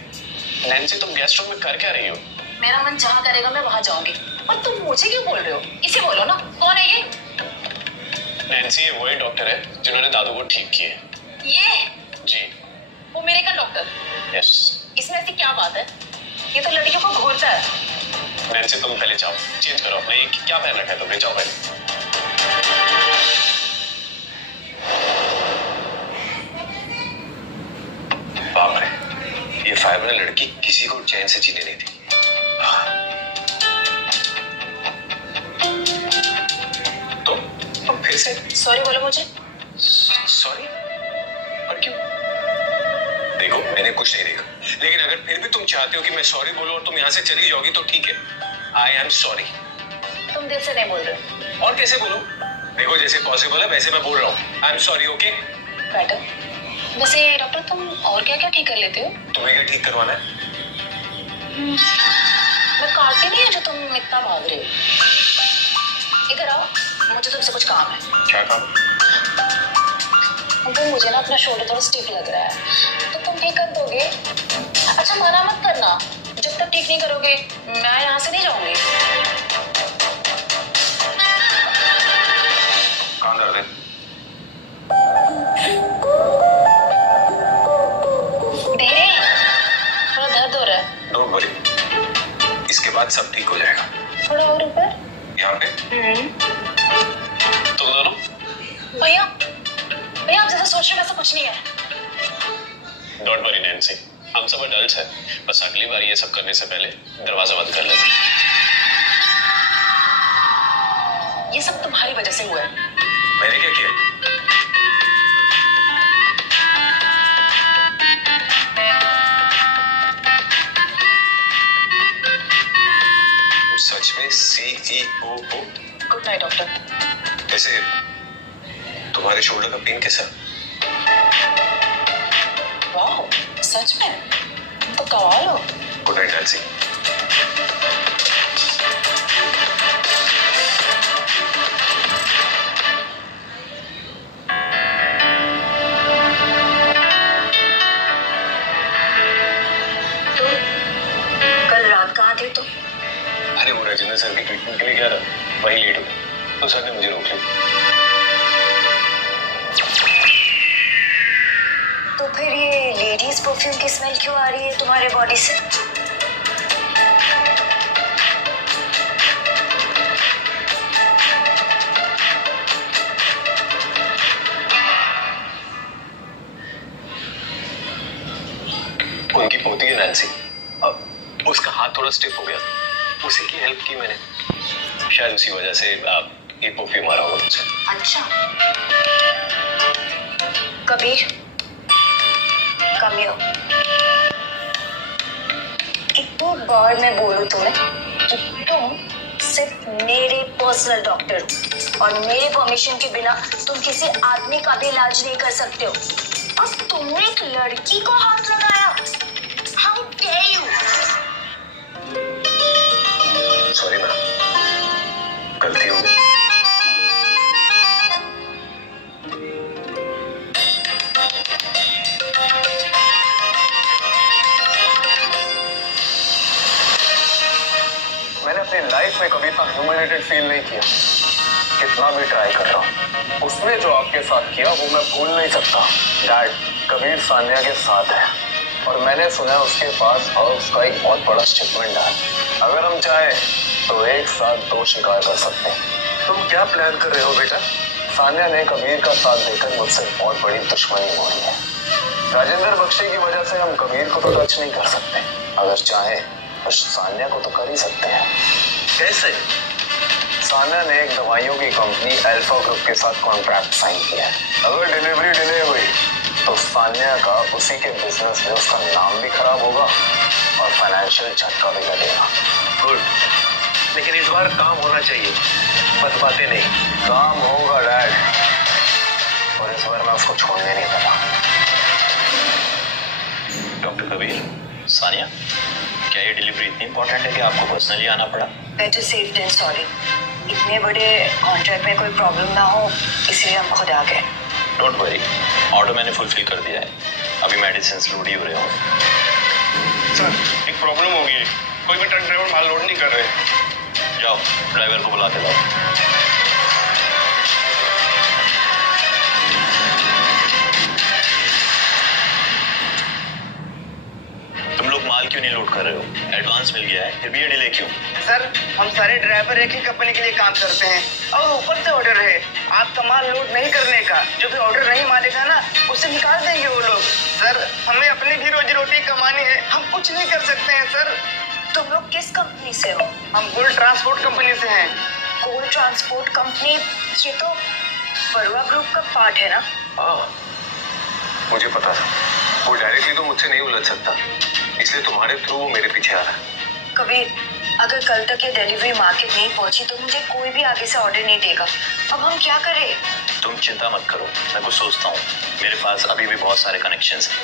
नैन्सी, तुम गेस्ट रूम में कर क्या रही हो? मेरा मन जहाँ करेगा मैं वहां जाऊंगी। और तुम मुझे क्यों बोल रहे हो? इसे बोलो ना, कौन है ये? नैन्सी, ये वही डॉक्टर है जिन्होंने दादू को ठीक किए। ये जी। वो मेरे का डॉक्टर? यस। इसमें ऐसी क्या बात है? ये तो लड़कियों को घूरता है। नैन्सी, तुम पहले जाओ, चेंज करो अपने। ये क्या पहन रखा है तुमने? जाओ पहले। बाप रे, ये फाइबर लड़की किसी को चैन से जीने नहीं दी। तो अब फिर से सॉरी बोलो मुझे। सॉरी? और क्यों? देखो, मैंने कुछ नहीं देखा, लेकिन अगर फिर भी तुम चाहते हो कि मैं सॉरी बोलूं और तुम यहाँ से चली जाओगी तो ठीक है। I am sorry. तुम दिल से नहीं बोल रहे। और कैसे बोलूं? देखो, जैसे पॉसिबल है वैसे मैं बोल रहा हूँ। I am sorry, okay? बैठो। वैसे डॉक्टर, तुम और क्या क्या ठीक कर लेते हो? तुम्हें क्या ठीक करवाना है? मैं काटती नहीं है जो तुम इतना भाग रहे हो। इधर आओ, मुझे तुमसे कुछ काम है। क्या काम? वो मुझे ना अपना शोल्डर थोड़ा स्टिफ लग रहा है, तो तुम ठीक कर दोगे? अच्छा, मना मत करना। जब तक ठीक नहीं करोगे मैं यहाँ से नहीं जाऊंगी। काम कर दे। धीरे, थोड़ा दर्द हो रहा है। डोंट वरी, इसके बाद सब ठीक हो जाएगा। थोड़ा और ऊपर। यहाँ पे तुम दोनों? भैया, भैया आप जैसा सोच रहे हैं वैसा कुछ नहीं है। डोंट वरी नैन्सी, हम सब अडल्ट हैं। बस अगली बार ये सब करने से पहले दरवाजा बंद कर लेते। ये सब तुम्हारी वजह से हुआ है। मैंने क्या किया? सच में CEO हो? Good night doctor. वैसे तुम्हारे शोल्डर का पेन कैसा? वाह, सच में? तो कमाल हो। Good night Nancy. कल रात कहाँ थे तुम? अरे वो राजेंद्र सर की ट्रीटमेंट के लिए गया था, वही लेट हो गया तो सर ने मुझे रोक लिया। तो फिर ये लेडीज परफ्यूम की स्मेल क्यों आ रही है तुम्हारे बॉडी से? उनकी पोती है नैन्सी, अब उसका हाथ थोड़ा स्टिफ हो गया, उसी की हेल्प की मैंने, शायद उसी वजह से ये परफ्यूम आ रहा होगा मुझसे। अच्छा कबीर, कम हियर। एक बार मैं बोलूं तुम्हें कि तुम सिर्फ मेरे पर्सनल डॉक्टर हो और मेरे परमिशन के बिना तुम किसी आदमी का भी इलाज नहीं कर सकते हो, और तुमने एक लड़की को हाथ लगाया। How dare you. Sorry ma'am, गलती हो गई। मैंने अपनी लाइफ में कभी इतना ह्यूमिलेटेड फील नहीं किया। कितना भी ट्राई कर रहा हूँ, उसने जो आपके साथ किया वो मैं भूल नहीं सकता। डैड, कबीर सान्या के साथ है और मैंने सुना है उसके पास हर्ब्स का एक बहुत बड़ा शिपमेंट है। अगर हम चाहे तो एक साथ 2 शिकार कर सकते हैं। तुम क्या प्लान कर रहे हो बेटा? सान्या ने कबीर का साथ देकर मुझसे बहुत बड़ी दुश्मनी मोड़ी है। राजेंद्र बख्शी की वजह से हम कबीर को तो टच नहीं कर सकते, अगर चाहे तो सान्या को तो कर ही सकते हैं। कैसे? सान्या ने एक दवाइयों की कंपनी अल्फा ग्रुप के साथ कॉन्ट्रैक्ट साइन किया है। अगर डिलीवरी डिले हुई तो सान्या का उसी के बिजनेस में उसका नाम भी खराब होगा और फाइनेंशियल झटका भी लगेगा। गुड, लेकिन इस बार काम होना चाहिए, बस बातें नहीं। काम होगा डैड, और इस बार मैं उसको छोड़ने नहीं देता। डॉक्टर कबीर, सानिया, क्या ये डिलीवरी इतनी इंपॉर्टेंट है कि आपको पर्सनली आना पड़ा? Better safe than sorry. इतने बड़े कॉन्ट्रैक्ट में कोई प्रॉब्लम ना हो इसलिए हम खुद आ गए। डोंट वरी, ऑर्डर मैंने फुलफिल कर दिया है, अभी मेडिसिन लोड ही हो रहे हो। सर, एक प्रॉब्लम हो गई, कोई भी ट्रक ड्राइवर माल लोड नहीं कर रहे। जाओ ड्राइवर को बुला के लाओ। तुम लोग माल क्यों नहीं लोड कर रहे हो? एडवांस मिल गया है, फिर भी ये डिले क्यों? सर, हम सारे ड्राइवर एक ही कंपनी के लिए काम करते हैं और ऊपर से ऑर्डर है आपका माल लोड नहीं करने का। जो भी ऑर्डर नहीं मानेगा ना, उसे निकाल देंगे वो लोग। सर, हमें अपनी भी रोजी रोटी कमानी है, हम कुछ नहीं कर सकते हैं सर। तुम लोग किस कंपनी से हो? हम गोल्ड ट्रांसपोर्ट कंपनी से हैं। गोल्ड ट्रांसपोर्ट कंपनी, ये तो बरुआ ग्रुप का पार्ट है ना? हाँ, मुझे पता था। वो डायरेक्टली तो मुझसे नहीं उलझ सकता, इसलिए तुम्हारे थ्रू वो मेरे पीछे आ रहा है। कबीर, अगर कल तक ये डिलीवरी मार्केट नहीं पहुंची तो मुझे कोई भी आगे से ऑर्डर नहीं देगा। अब हम क्या करें? तुम चिंता मत करो, मैं कुछ सोचता हूँ। मेरे पास अभी भी बहुत सारे कनेक्शंस हैं।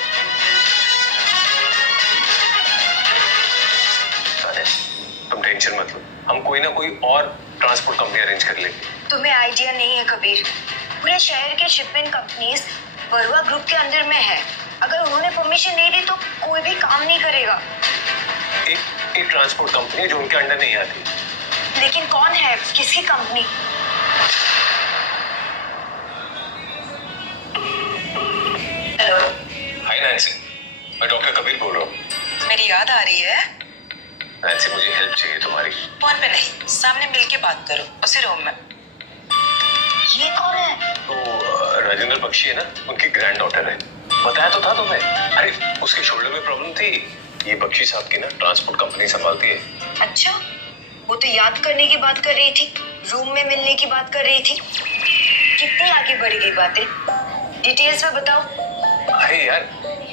तुम टेंशन मत लो, हम कोई ना कोई और ट्रांसपोर्ट कंपनी अरेंज कर लेंगे। तुम्हें आइडिया नहीं है कबीर, पूरे शहर के शिपमेंट कंपनीज बरुआ ग्रुप के अंदर में है। अगर उन्होंने परमिशन नहीं दी तो कोई भी काम नहीं करेगा। एक ट्रांसपोर्ट कंपनी जो उनके अंडर नहीं आती। लेकिन कौन है, किसकी कंपनी? हेलो। हाय नैन्सी, मैं डॉक्टर कबीर बोल रहा हूँ। मेरी याद आ रही है? नैन्सी, मुझे हेल्प चाहिए तुम्हारी। फोन पे नहीं, सामने मिलके बात करो, उसी रूम में। ये कौन है? तो राजेंद्र बख्शी है ना, उनकी ग्रैंड डॉटर है। बताया तो था तुम्हें। अरे उसके शोल्डर में प्रॉब्लम थी। ये बख्शी साहब की ना ट्रांसपोर्ट कंपनी संभालती है। अच्छा, वो तो याद करने की बात कर रही थी, रूम में मिलने की बात कर रही थी। कितनी आगे बढ़ गई बातें, डिटेल्स में बताओ। अरे यार,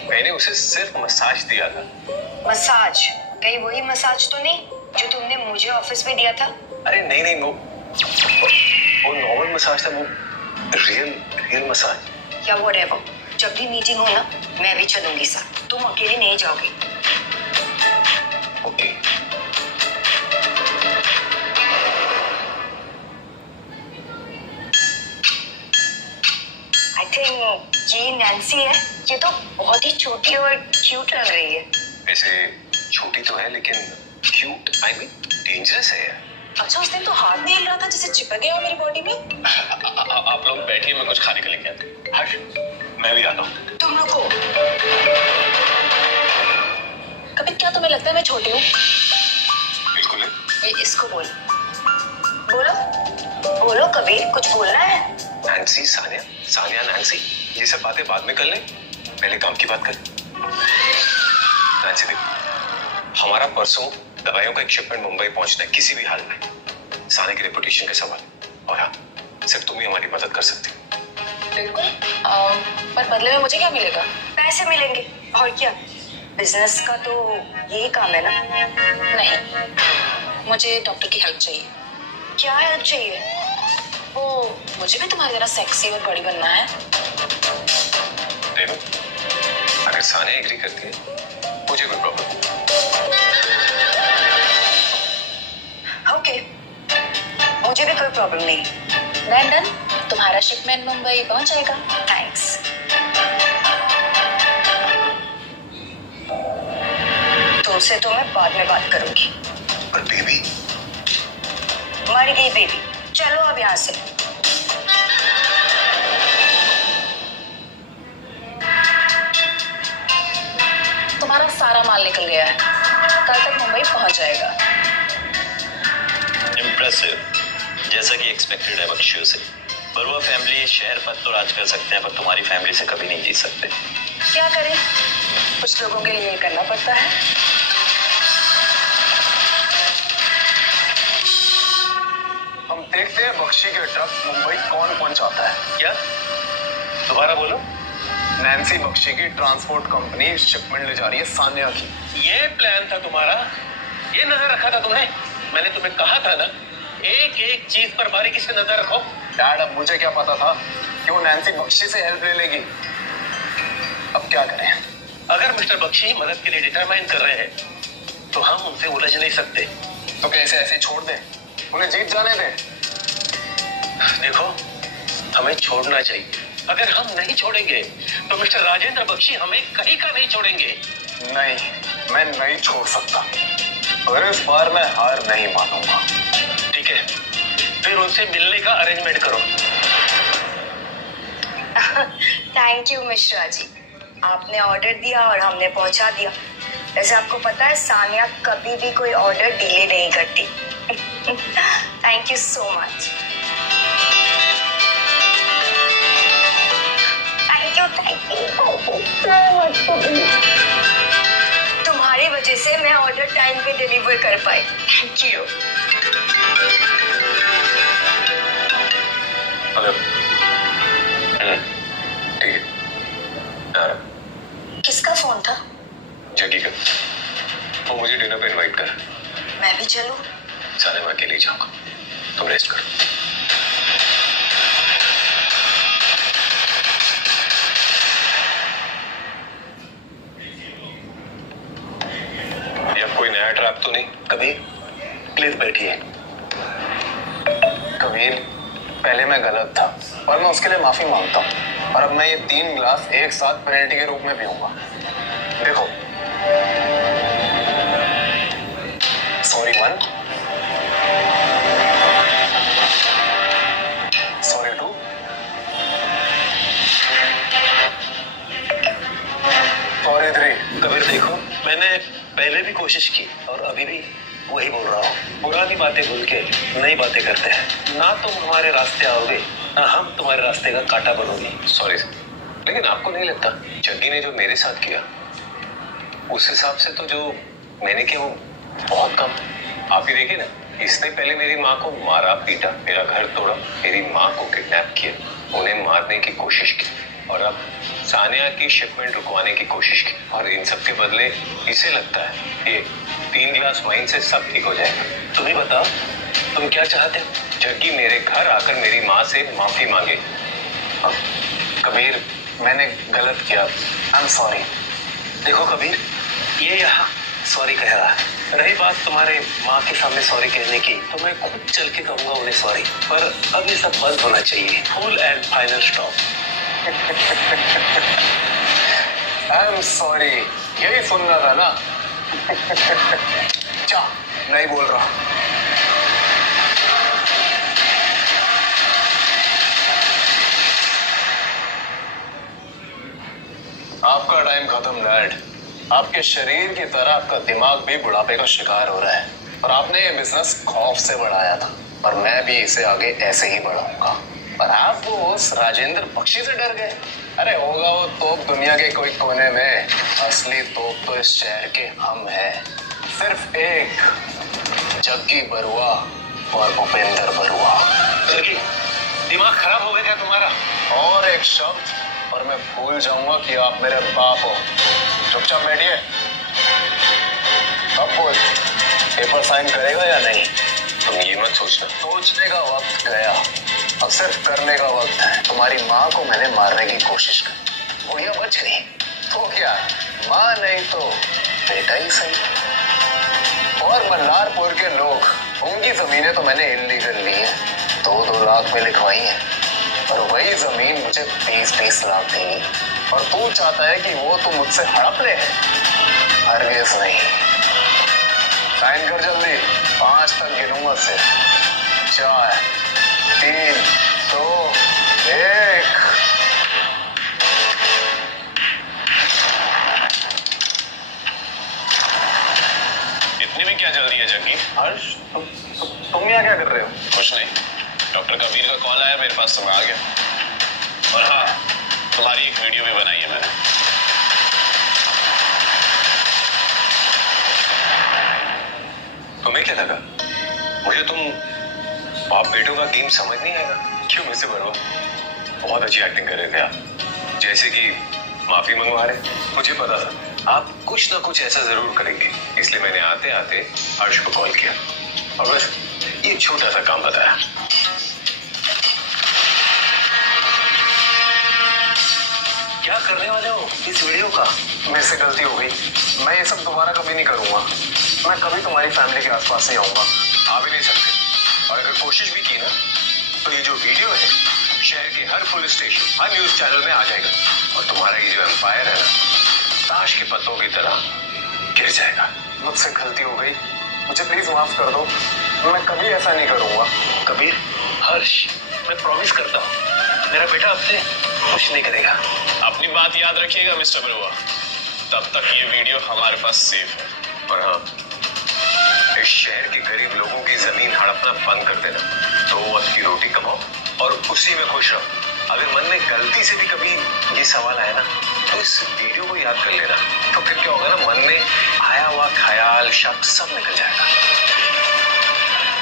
मैंने उसे सिर्फ मसाज दिया था। मसाज? कहीं वही मसाज तो नहीं जो तुमने मुझे ऑफिस में दिया था? अरे नहीं, वो नॉर्मल मसाज था, वो रियल मसाज। या व्हाटएवर, जब भी मीटिंग हो ना, मैं भी चलूंगी साथ, तुम अकेले नहीं जाओगे। ओके। आई थिंक ये नैन्सी है। ये तो बहुत ही छोटी और क्यूट लग रही है। वैसे छोटी तो है लेकिन क्यूट, आई मीन डेंजरस है यार। अच्छा उस दिन तो हाथ नहीं हिल रहा था जैसे चिपक गया हो मेरी बॉडी में। आप लोग बैठिए, मैं कुछ खाने के लेके आते हैं। हर्ष, मैं भी आता हूँ। तुम रुको। कभी क्या तुम्हें लगता है मैं छोटी हूँ? बिल्कुल है। ये इसको बोल। बोलो बोलो कबीर, कुछ बोलना है? नैन्सी, सानिया, सानिया नैन्सी, ये सब बातें बाद में कर लें, पहले काम की बात करें। नैन्सी देख, हमारा परसों दवाइयों का एक शिपमेंट मुंबई पहुंचना है किसी भी हाल में। सानिया की रेपुटेशन का सवाल, और हाँ, सिर्फ तुम ही हमारी मदद कर सकते हो। बिल्कुल। पर बदले में मुझे क्या मिलेगा? पैसे मिलेंगे और क्या, बिजनेस का तो यही काम है ना। नहीं, मुझे डॉक्टर की हेल्प चाहिए। क्या हेल्प चाहिए? वो मुझे भी तुम्हारी तरह सेक्सी और बड़ी बनना है। रेनू, अगर सानिया एग्री करती है, मुझे कोई प्रॉब्लम नहीं। ओके, मुझे भी कोई प्रॉब्लम नहीं। देन डन, तुम्हारा शिपमेंट मुंबई पहुंच जाएगा। थैंक्स। तुमसे तो मैं बाद में बात करूंगी। पर बेबी, मर गई बेबी, चलो अब यहाँ से। तुम्हारा सारा माल निकल गया है, कल तक मुंबई पहुंच जाएगा। इम्प्रेसिव, जैसा कि एक्सपेक्टेड है बख्शियों से। बरुआ फैमिली शहर पर तो राज कर सकते हैं, पर तुम्हारी फैमिली से कभी नहीं जीत सकते। क्या करें, कुछ लोगों के लिए करना पड़ता है। हम देखते हैं बख्शी के ट्रक मुंबई कौन पहुंचाता है। क्या? दोबारा बोलो। नैन्सी बख्शी की ट्रांसपोर्ट कंपनी शिपमेंट ले जा रही है सानिया की। ये प्लान था तुम्हारा? ये नजर रखा था तुमने? मैंने तुम्हें कहा था ना, एक एक चीज पर बारीकी से नजर रखो। डैड, अब मुझे क्या पता था कि वो नैन्सी बख्शी से हेल्प ले लेगी। अब क्या करें? अगर मिस्टर बख्शी मदद के लिए डिटरमाइन कर रहे हैं तो हम उनसे उलझ नहीं सकते। तो कैसे ऐसे छोड़ दें? उन्हें जीत जाने दें। देखो, हमें छोड़ना चाहिए। अगर हम नहीं छोड़ेंगे तो मिस्टर राजेंद्र बख्शी हमें कहीं का नहीं छोड़ेंगे। नहीं, मैं नहीं छोड़ सकता, और इस बार मैं हार नहीं मानूंगा। ठीक है, फिर उनसे मिलने का अरेंजमेंट करो। थैंक यू मिश्रा जी, आपने ऑर्डर दिया और हमने पहुंचा दिया। वैसे आपको पता है सानिया कभी भी कोई ऑर्डर डिले नहीं करती। Thank you so much. Thank you so much। तुम्हारी वजह से मैं ऑर्डर टाइम पे डिलीवर कर पाई। Thank you. हेलो। ठीक है, आ रहा। किसका फोन था? जगी का। वो मुझे डिनर पे इनवाइट कर। मैं भी चलूं? सारे मैं अकेले ही जाऊंगा, तुम रेस्ट करो। ये अब कोई नया ट्रैप तो नहीं? कबीर, प्लीज बैठिए। कबीर, पहले मैं गलत था और मैं उसके लिए माफी मांगता हूँ, और अब मैं ये 3 ग्लास एक साथ पेनल्टी के रूप में पीऊंगा। देखो, सॉरी 1, सॉरी 2, सॉरी 3। कबीर देखो, मैंने पहले भी कोशिश की और अभी भी वही बोल रहा हूँ। पुरानी बातें भूल के नई बातें करते हैं। ना तुम हमारे रास्ते आओगे, ना हम तुम्हारे रास्ते का कांटा बनोगे। सॉरी, लेकिन आपको नहीं लगता जग्गी ने जो मेरे साथ किया उस हिसाब से तो जो मैंने किया वो बहुत कम? आप ही देखिए ना, इसने पहले मेरी माँ को मारा पीटा, मेरा घर तोड़ा, मेरी माँ को किडनैप किया, उन्हें मारने की कोशिश की, और अब सानिया की शिपमेंट रुकवाने की कोशिश की। और इन सब के बदले इसे लगता है ये 3 ग्लास वाइन से सब ठीक हो जाएगा। तुम्हें बताओ, तुम क्या चाहते हो? जग्गी मेरे घर आकर मेरी माँ से माफी मांगे। कबीर, मैंने गलत किया, आई एम सॉरी। देखो कबीर, ये यहाँ सॉरी कह रहा है, रही बात तुम्हारे माँ के सामने सॉरी कहने की, तो मैं खुद चल के कहूंगा उन्हें सॉरी, पर अब ये सब बंद होना चाहिए। Full and final stop. I am sorry, यही सुनना था ना। क्या नहीं बोल रहा। आपका टाइम खत्म डैड। आपके शरीर की तरह आपका दिमाग भी बुढ़ापे का शिकार हो रहा है, और आपने ये बिजनेस खौफ से बढ़ाया था, और मैं भी इसे आगे ऐसे ही बढ़ाऊंगा। पर आप वो उस राजेंद्र बख्शी से डर गए। अरे होगा वो तोप दुनिया के कोई कोने में, असली तोप तो इस शहर के हम हैं। सिर्फ एक, जग्गी बरुआ और भूपेंद्र बरुआ। जग्गी, दिमाग खराब हो गया क्या तुम्हारा? और एक शब्द और मैं भूल जाऊंगा कि आप मेरे बाप हो। चुपचाप बैठिए। अब बोल, पेपर साइन करेगा या नहीं? तुम ये मत सोचना। सोचने का वक्त गया, अब सिर्फ करने का वक्त है। तुम्हारी माँ को मैंने मारने की कोशिश की, बुढ़िया बच गई। तो क्या, माँ नहीं तो बेटा ही सही। और मल्हारपुर के लोग, उनकी जमीनें तो मैंने इल्लीगल ली है, 2-2 लाख में लिखवाई है, और वही जमीन मुझे 20-20 लाख देगी। और तू चाहता है कि वो तू मुझसे हड़प ले? हरगिज़ नहीं। साइन कर जल्दी, 5 तक गिनूंगा सिर्फ। 4, 3, 2, 1। इतनी भी क्या जल्दी है जग्गी? हर्ष, तुम यहाँ क्या कर रहे हो? कुछ नहीं, डॉक्टर कबीर का कॉल आया मेरे पास, तो मैं आ गया। और हाँ, तुम्हारी एक वीडियो भी बनाई है मैंने। तुम्हें क्या लगा मुझे तुम बाप बेटों का गेम समझ नहीं आएगा? क्यों मुझसे बड़ो? बहुत अच्छी एक्टिंग कर रहे थे आप, जैसे कि माफी मंगवा रहे। मुझे पता था आप कुछ ना कुछ ऐसा जरूर करेंगे, इसलिए मैंने आते आते हर्ष को कॉल किया और बस ये छोटा सा काम बताया। क्या करने वाले हो इस वीडियो का? मेरे से गलती हो गई, मैं ये सब दोबारा कभी नहीं करूंगा। मैं कभी तुम्हारी फैमिली के आसपास नहीं आऊंगा। आ भी नहीं सकते, और अगर कोशिश भी की ना, तो ये जो वीडियो है शहर के हर पुलिस स्टेशन, हर न्यूज चैनल में आ जाएगा, और तुम्हारा ये जो एम्पायर है ना, ताश के पत्तों की तरह गिर जाएगा। मुझसे गलती हो गई, मुझे प्लीज माफ कर दो। मैं कभी ऐसा नहीं करूंगा। कबीर, हर्ष, मैं प्रॉमिस करता हूँ मेरा बेटा आपसे कुछ नहीं करेगा। अपनी बात याद रखिएगा मिस्टर बरुआ, तब तक ये वीडियो हमारे पास सेफ है। और हाँ, इस शहर के गरीब लोगों की जमीन हड़पना बंद कर देना, 2 वक्त की रोटी कमाओ और उसी में खुश रहो। अगर मन में गलती से भी कभी ये सवाल आया ना, तो इस वीडियो को याद कर लेना, तो फिर क्या होगा ना, मन में आया हुआ ख्याल, शब्द सब निकल जाएगा।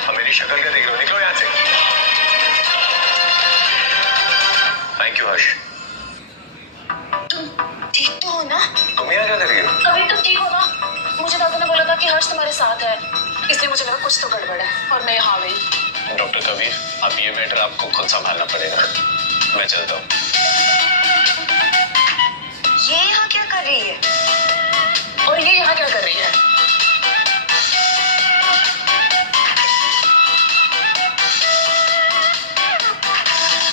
अब मेरी शक्ल क्या देख रहे हो? निकलो यहाँ से। थैंक यू हर्ष। तुम ठीक तो हो ना? तुम यहाँ क्या कर रही हो? कभी तुम ठीक हो ना? मुझे दादा ने बोला था कि हर्ष तुम्हारे साथ है, इसलिए मुझे लगा कुछ तो गड़बड़ है, और मैं यहाँ आ गई। डॉक्टर कबीर, अब ये मैटर आपको खुद संभालना पड़ेगा, मैं चलता हूँ। ये यहाँ क्या कर रही है?